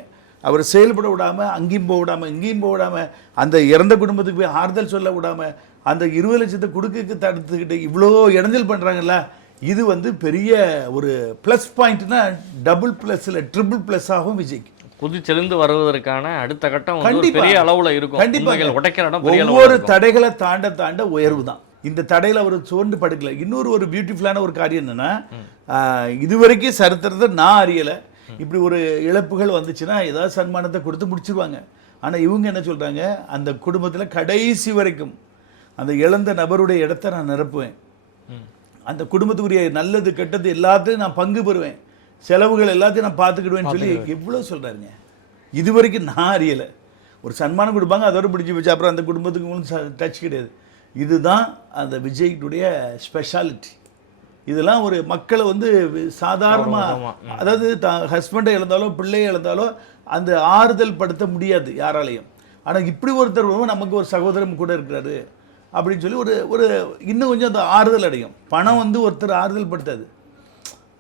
அவரை செயல்பட விடாமல், அங்கேயும் போக விடாமல் இங்கேயும் போக விடாமல், அந்த இறந்த குடும்பத்துக்கு போய் ஆறுதல் சொல்ல விடாமல், அந்த 20 லட்சத்தை கொடுக்க தடுத்துக்கிட்டு இவ்வளோ இடைஞ்சல் பண்ணுறாங்கல்ல, இது வந்து பெரிய ஒரு ப்ளஸ் பாயிண்ட்னா டபுள் ப்ளஸ் இல்லை ட்ரிபிள் ப்ளஸ் ஆகும் விஜய்க்கு. புதுச்செழுந்து வருவதற்கான அடுத்த கட்டம் பெரிய அளவில் இருக்கும். கண்டிப்பாக உடைக்கிற இடம் ஒவ்வொரு தடைகளை தாண்ட உயர்வு தான். இந்த தடையில் அவர் சோர்ந்து படுக்கல. இன்னொரு பியூட்டிஃபுல்லான ஒரு காரியம் என்னன்னா, இதுவரைக்கும் சரித்திரத்தை நான் அறியலை, இப்படி ஒரு இழப்புகள் வந்துச்சுன்னா ஏதாவது சன்மானத்தை கொடுத்து முடிச்சிருவாங்க. ஆனால் இவங்க என்ன சொல்கிறாங்க, அந்த குடும்பத்தில் கடைசி வரைக்கும் அந்த இழந்த நபருடைய இடத்த நான் நிரப்புவேன், அந்த குடும்பத்துக்குரிய நல்லது கெட்டது எல்லாத்தையும் நான் பங்கு பெறுவேன், செலவுகள் எல்லாத்தையும் நான் பார்த்துக்கிடுவேன்னு சொல்லி எவ்வளோ சொல்கிறாருங்க. இது வரைக்கும் நான் அறியலை. ஒரு சன்மானம் கொடுப்பாங்க, அதோட பிடிச்சி வச்சு அப்புறம் அந்த குடும்பத்துக்கு டச் கிடையாது. இதுதான் அந்த விஜய்க்குடைய ஸ்பெஷாலிட்டி. இதெல்லாம் ஒரு மக்களை வந்து சாதாரணமாக, அதாவது ஹஸ்பண்டை இழந்தாலோ பிள்ளையை இழந்தாலோ அந்த ஆறுதல் படுத்த முடியாது யாராலையும். ஆனால் இப்படி ஒருத்தர் நமக்கு ஒரு சகோதரம் கூட இருக்கிறாரு அப்படின்னு சொல்லி ஒரு இன்னும் கொஞ்சம் அந்த ஆறுதல் அடையும். பணம் வந்து ஒருத்தர் ஆறுதல் படுத்தாது.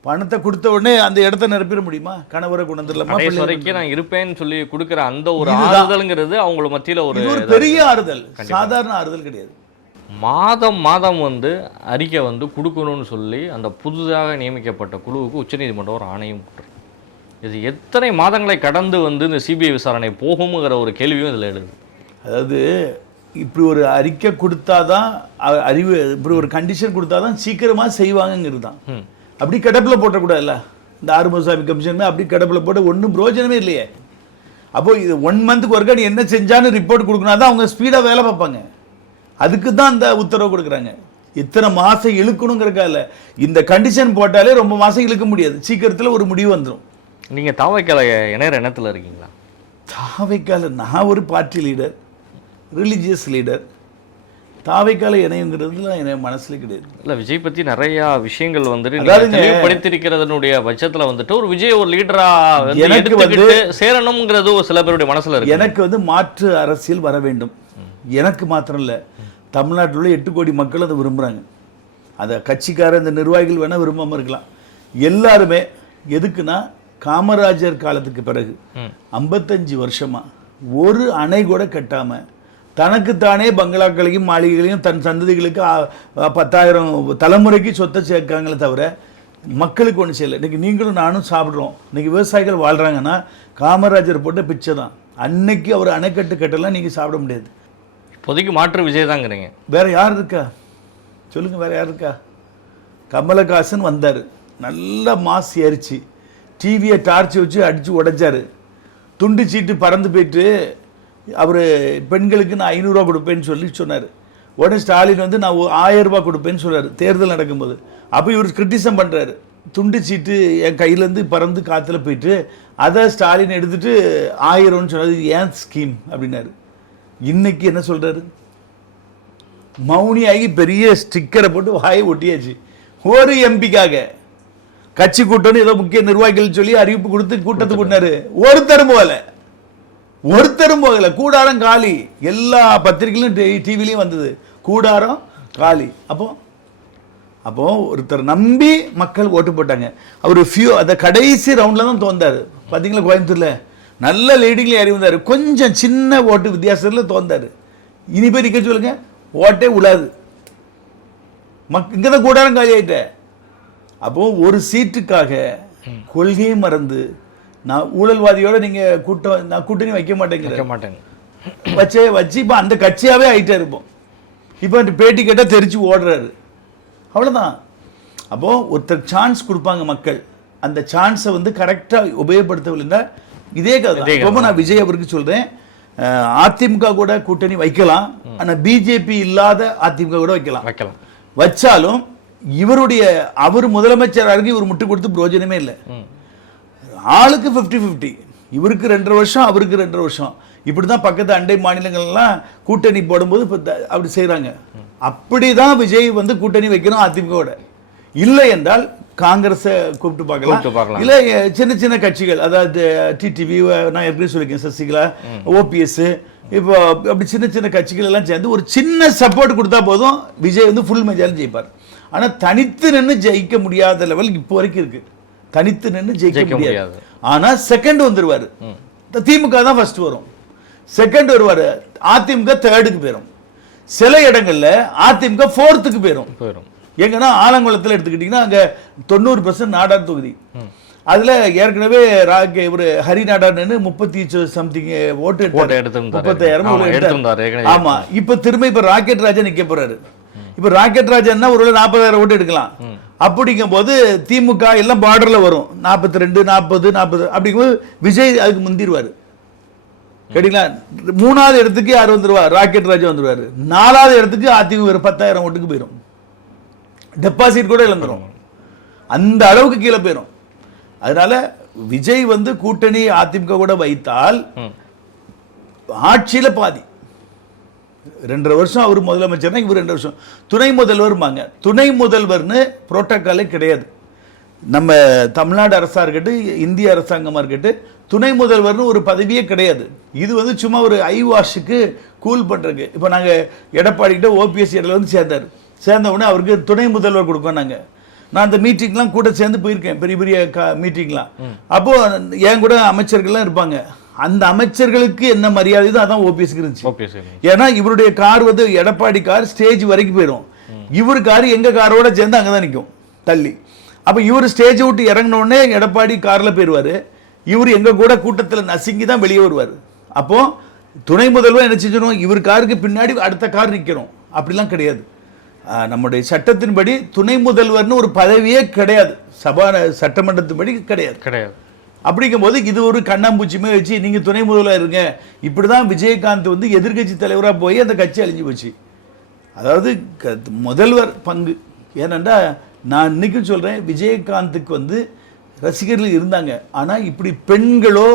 பணத்தை கொடுத்த உடனே அந்த இடத்த நிரப்பிட முடியுமா? கணவரை குணந்திரலாமா? வரைக்கும் நான் இருப்பேன்னு சொல்லி கொடுக்குற அந்த ஒரு ஆறுதல்ங்கிறது அவங்கள மத்தியில் ஒரு பெரிய ஆறுதல், சாதாரண ஆறுதல் கிடையாது. மாதம் வந்து அறிக்கை வந்து கொடுக்கணும்னு சொல்லி அந்த புதுதாக நியமிக்கப்பட்ட குழுவுக்கு உச்சநீதிமன்றம் ஒரு ஆணையம் போட்டுருக்கு. இது எத்தனை மாதங்களை கடந்து வந்து இந்த சிபிஐ விசாரணை போகுங்கிற ஒரு கேள்வியும் இதில் எழுது. அதாவது இப்படி ஒரு அறிக்கை கொடுத்தாதான் இப்படி ஒரு கண்டிஷன் கொடுத்தாதான் சீக்கிரமாக செய்வாங்கங்கிறது தான். அப்படி கிடப்பில் போட்டக்கூடாதுல்ல. இந்த ஆறுமுகசாமி கமிஷன் அப்படி கிடப்பில் போட்ட ஒன்றும் பிரயோஜனமே இல்லையே. அப்போ இது 1 மந்த்துக்கு ஒருக்கா நீ என்ன செஞ்சான்னு ரிப்போர்ட் கொடுக்கணும் தான் அவங்க ஸ்பீடாக வேலை பார்ப்பாங்க. அதுக்கு தான் அந்த உத்தரவு கொடுக்குறாங்க. இத்தனை மாதம் இழுக்கணுங்கிறக்கா இல்லை, இந்த கண்டிஷன் போட்டாலே ரொம்ப மாதம் இழுக்க முடியாது, சீக்கிரத்தில் ஒரு முடிவு வந்துடும். நீங்கள் தாவைக்கால இணையர் எண்ணத்தில் இருக்கீங்களா? தாவைக்கால நான் ஒரு பார்ட்டி லீடர், ரிலீஜியஸ் லீடர். தாவைக்கால இணையங்கிறதுல என் மனசுல கிடையாது. இல்லை, விஜய் பற்றி நிறையா விஷயங்கள் வந்துட்டு தெளிவுபடுத்திருக்கிறதனுடைய பட்சத்தில் வந்துட்டு ஒரு விஜய் ஒரு லீடரா எனக்கு வந்து சேரணுங்கிறது ஒரு சில பேருடைய மனசுல இருக்கு. எனக்கு வந்து மாற்று அரசியல் வர வேண்டும். எனக்கு மாத்திரம் இல்லை, தமிழ்நாட்டில் உள்ள 8 கோடி மக்கள் அதை விரும்புகிறாங்க. அதை கட்சிக்கார இந்த நிர்வாகிகள் வேணால் விரும்பாமல் இருக்கலாம். எல்லாருமே எதுக்குன்னா, காமராஜர் காலத்துக்கு பிறகு 55 வருஷமாக ஒரு அணை கூட கட்டாமல் தனக்குத்தானே பங்களாக்களையும் மாளிகைகளையும் தன் சந்ததிகளுக்கு 10,000 தலைமுறைக்கு சொத்தை சேர்க்காங்களே தவிர மக்களுக்கு ஒன்று செய்யலை. இன்றைக்கி நீங்களும் நானும் சாப்பிட்றோம், இன்றைக்கி விவசாயிகள் வாழ்கிறாங்கன்னா காமராஜர் போட்ட பிச்சை தான். அன்னைக்கு அவர் அணைக்கட்டு கட்டலாம் நீங்கள் சாப்பிட முடியாது. இப்போதைக்கு மாற்று விஜய் தாங்கிறீங்க. வேற யார் இருக்கா சொல்லுங்க? வேற யார் இருக்கா? கமலஹாசன் வந்தார், நல்ல மாஸ் ஏறிச்சு, டிவியை டார்ச் வச்சு அடித்து உடைச்சார், துண்டு சீட்டு பறந்து போயிட்டு அவர் பெண்களுக்கு நான் 500 ரூபா கொடுப்பேன்னு சொல்லி சொன்னார். உடனே ஸ்டாலின் வந்து நான் 1000 ரூபா கொடுப்பேன்னு சொன்னார் தேர்தல் நடக்கும்போது. அப்போ இவர் கிரிட்டிசம் பண்ணுறாரு, துண்டு சீட்டு என் கையிலேருந்து பறந்து காற்றுல போயிட்டு அதை ஸ்டாலின் எடுத்துகிட்டு 1000ன்னு சொன்னார், ஏன் ஸ்கீம் அப்படின்னாரு. இன்னைக்கு என்ன சொல்கிறாரு? மௌனியாகி பெரிய ஸ்டிக்கரை போட்டு வாயை ஒட்டியாச்சு. ஒரு எம்பிக்காக கட்சி கூட்டம்னு ஏதோ முக்கிய நிர்வாகிகள் சொல்லி அறிவிப்பு கொடுத்து கூட்டத்துக்கு கூட்டினாரு. ஒருத்தரும் போகல. கூடாரம் காலி. எல்லா பத்திரிகையிலும் டிவிலையும் வந்தது, கூடாரம் காலி. அப்போ ஒருத்தர் நம்பி மக்கள் ஓட்டு போட்டாங்க. அவர் அந்த கடைசி ரவுண்ட்ல தான் தோந்தாரு. பாத்தீங்களா, கோயம்புத்தூர்ல நல்ல லீடிங்ல ஏறி வந்தாரு. கொஞ்சம் சின்ன ஓட்டு வித்தியாசத்துல தோந்தாரு. இனி போய் நிக்க சொல்லுங்க, ஓட்டே உழாது. இங்கதான் கூடாரம் காலி ஆயிட்ட. அப்போ ஒரு சீட்டுக்காக கொள்கையை மறந்து நான் ஊழல்வாதியோட நீங்க நான் கூட்டணி வைக்க மாட்டேங்க வச்சு இப்ப அந்த கட்சியாவே ஆயிட்டே இருப்போம். இப்ப பேட்டி கேட்டா தெரிச்சு ஓடுறாரு. அவ்வளவுதான். அப்போ ஒருத்தர் சான்ஸ் கொடுப்பாங்க மக்கள். அந்த சான்ஸை வந்து கரெக்டா உபயோகப்படுத்தவில்லைன்னா இதே கதை. ரொம்ப நான் விஜய் அவருக்கு சொல்றேன், அதிமுக கூட கூட்டணி வைக்கலாம், ஆனா பிஜேபி இல்லாத அதிமுக கூட வைக்கலாம். வச்சாலும் அவர் முதலமைச்சராக இவர் முட்டு கொடுத்து பிரயோஜனமே இல்லை. ஆளுக்கு 50-50. இவருக்கு 2.5 வருஷம், அவருக்கு 2.5 வருஷம். இப்படிதான் பக்கத்து அண்டை மாநிலங்கள்லாம் கூட்டணி போடும்போது அப்படி செய்யறாங்க. அப்படிதான் விஜய் வந்து கூட்டணி வைக்கணும் அதிமுக. இல்லை என்றால் காங்கிரஸை கூப்பிட்டு பார்க்கலாம். இல்ல சின்ன சின்ன கட்சிகள், அதாவது டிடிவி, நான் எப்படி சொல்லிருக்கேன், சசிகலா, ஓபிஎஸ், இப்போ அப்படி சின்ன சின்ன கட்சிகள் எல்லாம் சேர்ந்து ஒரு சின்ன சப்போர்ட் கொடுத்தா போதும், விஜய் வந்து ஃபுல் மெஜாரிட்டி ஜெயிப்பார். ஆனா தனித்து நின்று ஜெயிக்க முடியாத லெவல் இப்போ வரைக்கும் இருக்கு. தனித்து நின்று ஜெயிக்க முடியாது. ஆனா செகண்ட் வந்துருவாரு. திமுக தான் ஃபர்ஸ்ட் வரும், செகண்ட் வருவாரு, அதிமுக தேர்டுக்கு போயிடும். சில இடங்கள்ல அதிமுக ஃபோர்த்துக்கு போயிடும். எங்கன்னா ஆலங்குளத்தில் எடுத்துக்கிட்டீங்கன்னா அங்க 90% நாடார் தொகுதி. அதுல ஏற்கனவே இவரு ஹரி நாடார்னு 30 சம்திங் ஓட்டு எடுத்தாரு, 30,000. ஆமா, இப்ப திரும்ப இப்ப ராக்கெட் ராஜா நிக்க போறாரு. இப்ப ராக்கெட் ராஜா ஒரு 40,000 ஓட்டு எடுக்கலாம். அப்படிங்கும் போது திமுக எல்லாம் பார்டர்ல வரும், 42, 40, 40. அப்படிங்கும்போது விஜய் அதுக்கு முந்திருவாரு. கேட்டீங்களா? 3வது இடத்துக்கு யார் வந்துருவார்? ராக்கெட் ராஜா வந்துருவாரு. 4வது இடத்துக்கு அதிமுக 10,000 ஓட்டுக்கு போயிடும். டெபாசிட் கூட இழந்துரும். அந்த அளவுக்கு கீழே போயிடும். அதனால விஜய் வந்து கூட்டணி அதிமுக கூட வைத்தால் ஆட்சியில பாதி. 2.5 வருஷம் அவர் முதலமைச்சர்னா இவர் 2 வருஷம் துணை முதல்வர்பாங்க. துணை முதல்வர்னு புரோட்டோகாலே கிடையாது. நம்ம தமிழ்நாடு அரசா இருக்கட்டும், இந்திய அரசாங்கமா இருக்கட்டும், துணை முதல்வர்னு ஒரு பதவியே கிடையாது. இது வந்து சும்மா ஒரு ஐ வாஷுக்கு கூல் பண்றதுக்கு. இப்போ நாங்க எடப்பாடி கிட்ட ஓபிஎஸ் இடத்துல வந்து சேர்ந்த உடனே அவருக்கு துணை முதல்வர் கொடுக்கோம். நான் அந்த மீட்டிங்லாம் கூட சேர்ந்து போயிருக்கேன், பெரிய பெரிய மீட்டிங்லாம். அப்போ என் கூட அமைச்சர்கள்லாம் இருப்பாங்க. அந்த அமைச்சர்களுக்கு என்ன மரியாதை அதான் ஓபிஎஸ்க்கு இருந்துச்சு. ஏன்னா இவருடைய கார் வந்து எடப்பாடி கார் ஸ்டேஜ் வரைக்கும் போயிடும், இவரு கார் எங்க காரோட சேர்ந்து அங்கதான் நிற்கும் தள்ளி. அப்ப இவர் ஸ்டேஜ் விட்டு இறங்கின உடனே எடப்பாடி கார்ல போயிருவாரு, இவர் எங்க கூட கூட்டத்தில் நசுங்கி தான் வெளியே வருவார். அப்போ துணை முதல்வர் என்ன செஞ்சணும், இவர் காருக்கு பின்னாடி அடுத்த கார் நிற்கணும். அப்படிலாம் கிடையாது. நம்முடைய சட்டத்தின்படி துணை முதல்வர்னு ஒரு பதவியே கிடையாது, சட்டமன்றத்தின்படி கிடையாது. அப்படிங்கும் போது இது ஒரு கண்ணாம்பூச்சியுமே வச்சு நீங்க துணை முதல்வர் இருங்க. இப்படிதான் விஜயகாந்த் வந்து எதிர்கட்சி தலைவராக போய் அந்த கட்சி அழிஞ்சு போச்சு. அதாவது முதல்வர் பங்கு. ஏனென்றா நான் இன்னைக்கும் சொல்றேன், விஜயகாந்துக்கு வந்து ரசிகர்கள் இருந்தாங்க. ஆனா இப்படி பெண்களோ,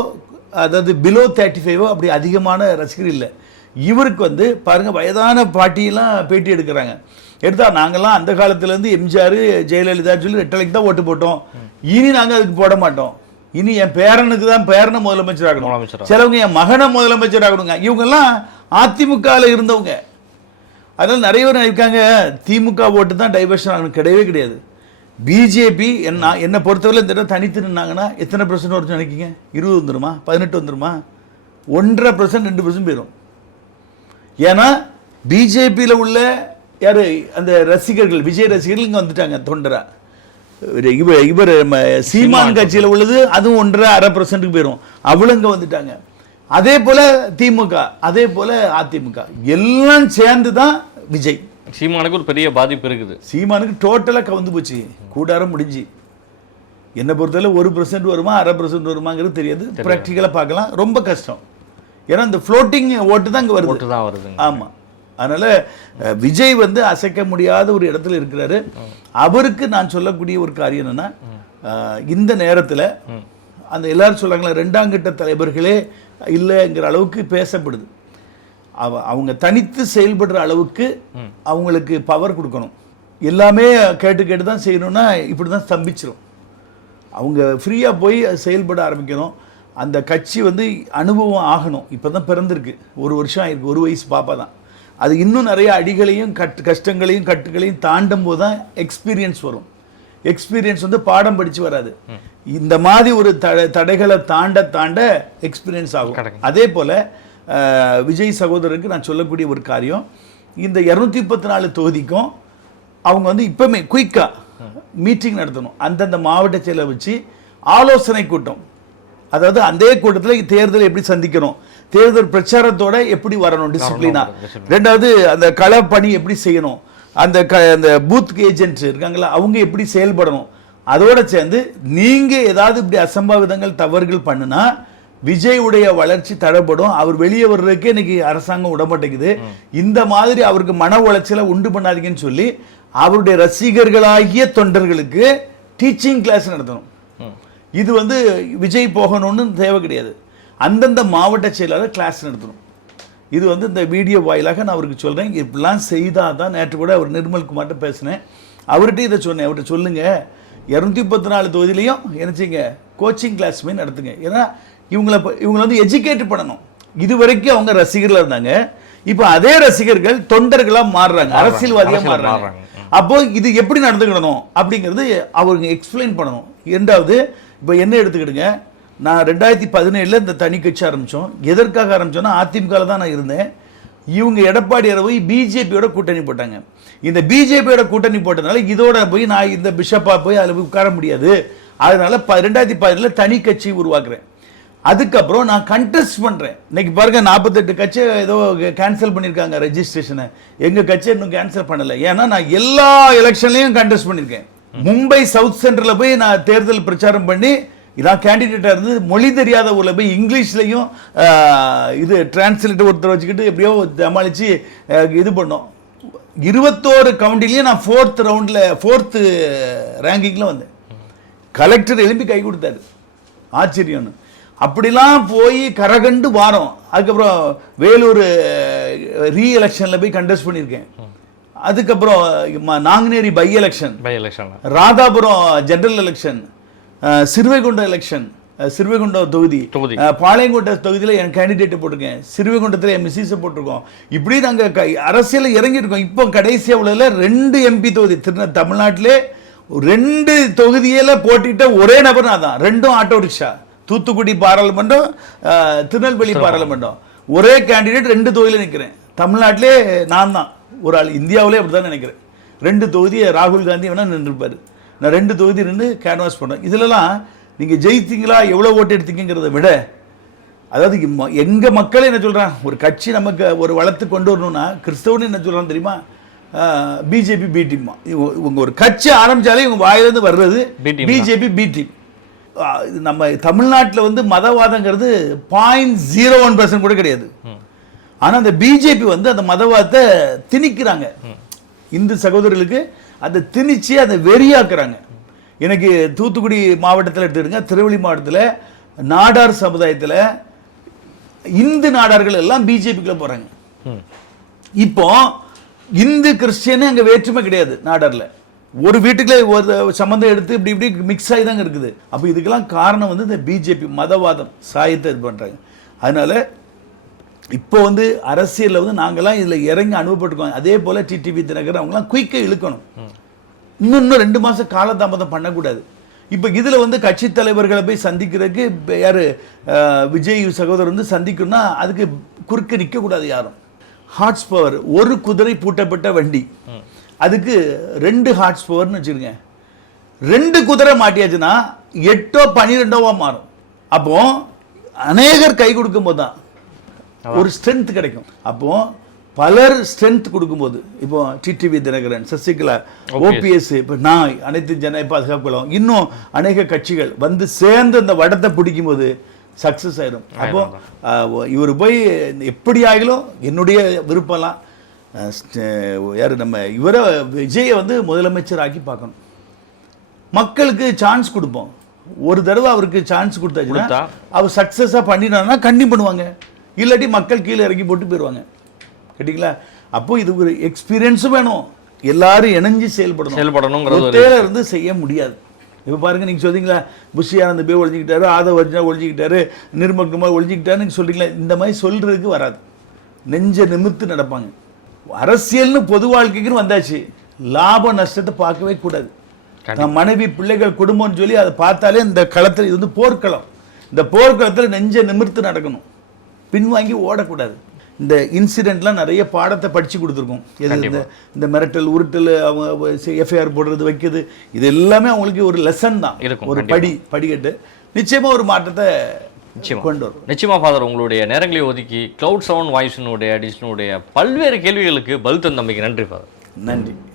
அதாவது பிலோ 35 அப்படி அதிகமான ரசிகர்கள் இல்லை. இவருக்கு வந்து பாருங்க, வயதான பாட்டியெல்லாம் பேட்டி எடுக்கிறாங்க. எடுத்தா நாங்கெல்லாம் அந்த காலத்துல இருந்து எம்ஜிஆர், ஜெயலலிதா சொல்லி ரெட்டலைக்கு தான் ஓட்டு போட்டோம், இனி நாங்க அதுக்கு போட மாட்டோம், இனி என் பேரனுக்கு தான் பேரனை முதலமைச்சர் ஆகணும், சிலவங்க என் மகனை முதலமைச்சர் ஆகணுங்க. இவங்க எல்லாம் அதிமுக இருந்தவங்க. அதனால நிறைய பேர் இருக்காங்க திமுக ஓட்டு தான் டைவர்ஷன் ஆகணும். கிடையவே கிடையாது. பிஜேபி என்ன பொறுத்தவரை இந்த தடவை தனித்து நின்னாங்கன்னா எத்தனை % வருது நினைக்கிங்க? 20 வந்துருமா, 18 வந்துருமா? 1.5%, 2% போயிடும். ஏன்னா பிஜேபியில் உள்ள யாரு அந்த ரசிகர்கள், விஜய் ரசிகர்கள் இங்க வந்துட்டாங்க தொண்டரா. இவர் சீமான் கட்சியில் உள்ளது அதுவும் 1.5% போயிடும், அவளும் இங்க வந்துட்டாங்க. அதே போல திமுக, அதே போல அதிமுக எல்லாம் சேர்ந்து தான் விஜய். சீமானுக்கு ஒரு பெரிய பாதிப்பு இருக்குது. சீமானுக்கு டோட்டலா கவுந்து போச்சு, கூடாரம் முடிஞ்சு. என்ன பொறுத்தவரை 1% வருமா 1/2% வருமாங்கிறது தெரியாது. பிராக்டிக்கலா பார்க்கலாம், ரொம்ப கஷ்டம். ஏன்னா இந்த ஃப்ளோட்டிங் ஓட்டு தான் இங்க வருது. ஆமா, அதனால விஜய் வந்து அசைக்க முடியாத ஒரு இடத்துல இருக்கிறாரு. அவருக்கு நான் சொல்லக்கூடிய ஒரு காரியம் என்னன்னா, இந்த நேரத்துல அந்த எல்லாரும் சொல்றாங்களா 2ஆம் கட்ட தலைவர்களே இல்லைங்கிற அளவுக்கு பேசப்படுது. அவங்க தனித்து செயல்படுற அளவுக்கு அவங்களுக்கு பவர் கொடுக்கணும். எல்லாமே கேட்டு கேட்டு தான் செய்யணும்னா இப்படி தான் ஸ்தம்பிச்சிடும். அவங்க ஃப்ரீயாக போய் செயல்பட ஆரம்பிக்கணும். அந்த கட்சி வந்து அனுபவம் ஆகணும். இப்போ தான் பிறந்திருக்கு, 1 வருஷம் ஆயிருக்கு, 1 வயசு பாப்பா தான். அது இன்னும் நிறைய அடிகளையும் கஷ்டங்களையும் கட்டுகளையும் தாண்டும் போது தான் எக்ஸ்பீரியன்ஸ் வரும். எக்ஸ்பீரியன்ஸ் வந்து பாடம் படித்து வராது. இந்த மாதிரி ஒரு தடைகளை தாண்ட எக்ஸ்பீரியன்ஸ் ஆகும். அதே போல் விஜய் சகோதரருக்கு நான் சொல்லக்கூடிய ஒரு காரியம், இந்த 234 தொகுதிக்கும் அவங்க வந்து இப்போமே குயிக்காக மீட்டிங் நடத்தணும். அந்தந்த மாவட்ட செயலை வச்சு ஆலோசனை கூட்டம், அதாவது அந்த கூட்டத்தில் தேர்தலை எப்படி சந்திக்கணும், தேர்தல் பிரச்சாரத்தோட எப்படி வரணும் டிசிப்ளினா, ரெண்டாவது அந்த களப்பணி எப்படி செய்யணும், அந்த பூத் ஏஜென்ட் இருக்காங்களா அவங்க எப்படி செயல்படணும், அதோட சேர்ந்து நீங்க ஏதாவது இப்படி அசம்பாவிதங்கள் தவறுகள் பண்ணுனா விஜய் உடைய வளர்ச்சி தடைப்படும். அவர் வெளியே வர்றதுக்கே இன்னைக்கு அரசாங்கம் விடமாட்டேங்குது. இந்த மாதிரி அவருக்கு மன உளைச்சலை உண்டு பண்ணாதீங்கன்னு சொல்லி அவருடைய ரசிகர்களாகிய தொண்டர்களுக்கு டீச்சிங் கிளாஸ் நடத்தணும். இது வந்து விஜய் போகணும்னு தேவை கிடையாது, அந்தந்த மாவட்ட செயலாளர் கிளாஸ் நடத்தணும். இது வந்து இந்த வீடியோ வாயிலாக நான் அவருக்கு சொல்கிறேன். இப்படிலாம் செய்தால் தான், நேற்று கூட அவர் நிர்மல்குமார்கிட்ட பேசினேன், அவர்கிட்ட இதை சொன்னேன், அவர்கிட்ட சொல்லுங்க 234 தொகுதியிலையும் என்னச்சிங்க கோச்சிங் கிளாஸுமே நடத்துங்க. ஏன்னா இவங்களை வந்து எஜுகேட் பண்ணணும். இது வரைக்கும் அவங்க ரசிகர்களாக இருந்தாங்க, இப்போ அதே ரசிகர்கள் தொண்டர்களாக மாறுறாங்க, அரசியல்வாதியாக மாறுறாங்க. அப்போ இது எப்படி நடந்துக்கிடணும் அப்படிங்கிறது அவங்க எக்ஸ்பிளைன் பண்ணணும். இரண்டாவது, இப்போ என்ன எடுத்துக்கிடுங்க, நான் 2017 இந்த தனி கட்சி ஆரம்பித்தோம். எதற்காக ஆரம்பித்தோன்னா அதிமுகவில் தான் நான் இருந்தேன். இவங்க எடப்பாடியாரை போய் பிஜேபியோட கூட்டணி போட்டாங்க. இந்த பிஜேபியோட கூட்டணி போட்டதுனால இதோட போய் நான் இந்த பிஷப்பாக போய் அதில் உட்கார முடியாது. அதனால 2017 தனி கட்சி உருவாக்குறேன். அதுக்கப்புறம் நான் கண்டெஸ்ட் பண்ணுறேன். இன்னைக்கு பாருங்க 48 கட்சி ஏதோ கேன்சல் பண்ணியிருக்காங்க ரெஜிஸ்ட்ரேஷனை. எங்கள் கட்சி இன்னும் கேன்சல் பண்ணலை. ஏன்னா நான் எல்லா எலெக்ஷன்லையும் கண்டெஸ்ட் பண்ணியிருக்கேன். மும்பை சவுத் சென்டரில் போய் நான் தேர்தல் பிரச்சாரம் பண்ணி இதான் கேண்டிடேட்டாக இருந்து மொழி தெரியாத ஊரில் போய் இங்கிலீஷ்லையும் இது டிரான்ஸ்லேட்டர் ஒருத்தர் வச்சுக்கிட்டு எப்படியோ சமாளித்து இது பண்ணோம். 21 கவுண்டிலையும் நான் 4th ரவுண்டில் 4th ரேங்கிங்கில் வந்தேன். கலெக்டர் எழுப்பி கை கொடுத்தாரு, ஆச்சரியம்னு. அப்படிலாம் போய் கரகண்டு வாரம். அதுக்கப்புறம் வேலூர் ரீஎலெக்ஷனில் போய் கண்டெஸ்ட் பண்ணியிருக்கேன். அதுக்கப்புறம் Nanguneri by election, Radhapuram general election, Srivaikuntam election, Srivaikuntam தொகுதி, பாளையங்கோட்டை தொகுதியில் என் கேண்டிடேட்டை போட்டிருக்கேன். சிறுவைகுண்டத்தில் என் மிஸ்ஸஸை போட்டிருக்கோம். இப்படி நாங்கள் அரசியலில் இறங்கியிருக்கோம். இப்போ கடைசியாக உள்ளதில் 2 எம்பி தொகுதி தமிழ்நாட்டிலே 2 தொகுதியில் போட்டிட்ட ஒரே நபர் நான் தான். 2ம் ஆட்டோ ரிக்ஷா. தூத்துக்குடி பாராளுமன்றம், திருநெல்வேலி பாராளுமன்றம், ஒரே கேண்டிடேட் 2 தொகுதியில் நிற்கிறேன். தமிழ்நாட்டிலே நான் தான் ஒரு ஆள், இந்தியாவிலே அப்படி தான் நினைக்கிறேன். 2 தொகுதியை ராகுல் காந்தி வேணால் நின்றுப்பார், நான் 2 தொகுதி நின்று கேன்வாஸ் பண்ணேன். இதிலலாம் நீங்கள் ஜெயித்தீங்களா, எவ்வளோ ஓட்டு எடுத்தீங்கிறத விட, அதாவது எங்கள் மக்களே என்ன சொல்கிறான், ஒரு கட்சி நமக்கு ஒரு வளர்த்து கொண்டு வரணும்னா கிறிஸ்தவனு என்ன சொல்கிறான்னு தெரியுமா, பிஜேபி பி டீம். இவங்க ஒரு கட்சி ஆரம்பித்தாலே இவங்க வாயிலிருந்து வர்றது பிஜேபி பி டீம். நம்ம தமிழ்நாட்டில் வந்து மதவாதங்கிறது 0.01% கூட கிடையாது. ஆனால் அந்த பிஜேபி வந்து அந்த மதவாதத்தை திணிக்கிறாங்க. இந்து சகோதரர்களுக்கு அதை திணிச்சு அதை வெறியாக்குறாங்க. எனக்கு தூத்துக்குடி மாவட்டத்தில் எடுத்துக்கிடுங்க, திருவள்ளி மாவட்டத்தில் நாடார் சமுதாயத்தில் இந்து நாடார்கள் எல்லாம் பிஜேபிக்குள்ள போகிறாங்க. இப்போ இந்து கிறிஸ்டியனு அங்கே வேற்றுமை கிடையாது. நாடாரில் ஒரு வீட்டுக்குள்ளே ஒரு சம்மந்தம் எடுத்து இப்படி இப்படி மிக்ஸ் ஆகி தாங்க இருக்குது. அப்போ இதுக்கெல்லாம் காரணம் வந்து இந்த பிஜேபி மதவாதம் சாயத்தை இது பண்ணுறாங்க. அதனால இப்போ வந்து அரசியலில் வந்து நாங்கள்லாம் இதில் இறங்கி அனுபவப்பட்டுருக்கோம். அதே போல் டிடிவி தினகரன் அவங்களாம் குயிக்காக இழுக்கணும். இன்னும் 2 மாதம் காலதாமதம் பண்ணக்கூடாது. இப்போ இதில் வந்து கட்சி தலைவர்களை போய் சந்திக்கிறதுக்கு யார் விஜய் சகோதரர் வந்து சந்திக்கணும்னா அதுக்கு குறுக்க நிற்கக்கூடாது யாரும். ஹார்ஸ் பவர், ஒரு குதிரை பூட்டப்பட்ட வண்டி, அதுக்கு 2 ஹார்ஸ் பவர்னு வச்சுருங்க. 2 குதிரை மாட்டியாச்சுன்னா 8ஓ 12ஓவா மாறும். அப்போ அநேகர் கை கொடுக்கும் போது தான் ஒரு ஸ்ட்ரென்த் கிடைக்கும். அப்போ பலர் ஸ்ட்ரென்த் கொடுக்கும்போது, இப்போ டிடிவி தினகரன், சசிகலா, ஓபிஎஸ், இப்போ நான் அனைத்து ஜன பாதுகாப்புகளும் இன்னும் அநேக கட்சிகள் வந்து சேர்ந்து அந்த வடத்தை பிடிக்கும் போது சக்சஸ் ஆயிடும். அப்போ இவர் போய் எப்படி ஆகிலும் என்னுடைய விருப்பம்லாம் யார் நம்ம இவரை விஜயை வந்து முதலமைச்சர் ஆக்கி பார்க்கணும். மக்களுக்கு சான்ஸ் கொடுப்போம். ஒரு தடவை அவருக்கு சான்ஸ் கொடுத்தாச்சுன்னா அவர் சக்சஸாக பண்ணினாருன்னா கண்டிப்பாக பண்ணுவாங்க. இல்லாட்டி மக்கள் கீழே இறங்கி போட்டு போயிடுவாங்க. கேட்டிங்களா? அப்போ இது ஒரு எக்ஸ்பீரியன்ஸும் வேணும், எல்லாரும் இணைஞ்சு செயல்படணுங்கிறது ஒத்தையில இருந்து செய்ய முடியாது. இப்போ பாருங்க, நீங்க சொல்றீங்களா புஷியானந்த போய் ஒழிஞ்சிக்கிட்டாரு, ஆதவர்ஜனா ஒழிஞ்சிக்கிட்டாரு, நிர்மகுமார் ஒழிஞ்சிக்கிட்டாருன்னு சொல்றீங்களா? இந்த மாதிரி சொல்றதுக்கு வராது. நெஞ்ச நிமிர்த்து நடப்பாங்க. அரசியல்னு பொது வாழ்க்கைக்குன்னு வந்தாச்சு, லாப நஷ்டத்தை பார்க்கவே கூடாது. நான் மனைவி பிள்ளைகள் குடும்பம்னு சொல்லி அதை பார்த்தாலே இந்த களத்தில் இது வந்து போர்க்களம். இந்த போர்க்களத்தில் நெஞ்ச நிமிர்த்து நடக்கணும், பின்வாங்கி ஓடக்கூடாது. இந்த இன்சிடென்ட்லாம் நிறைய பாடத்தை படித்து கொடுத்துருக்கோம். இந்த மிரட்டல் உருட்டல், அவங்க எஃப்ஐஆர் போடுறது வைக்கிறது, இது எல்லாமே அவங்களுக்கு ஒரு லெசன் தான், ஒரு படிக்கட்டு. நிச்சயமா ஒரு மாற்றத்தை கொண்டு வரும். நிச்சயமா ஃபாதர், உங்களுடைய நேரங்களை ஒதுக்கி கிளவுட் 7 வாய்ஸினுடைய எடிஷனுடைய பல்வேறு கேள்விகளுக்கு பதில் தந்தமைக்கு நன்றி ஃபாதர். நன்றி.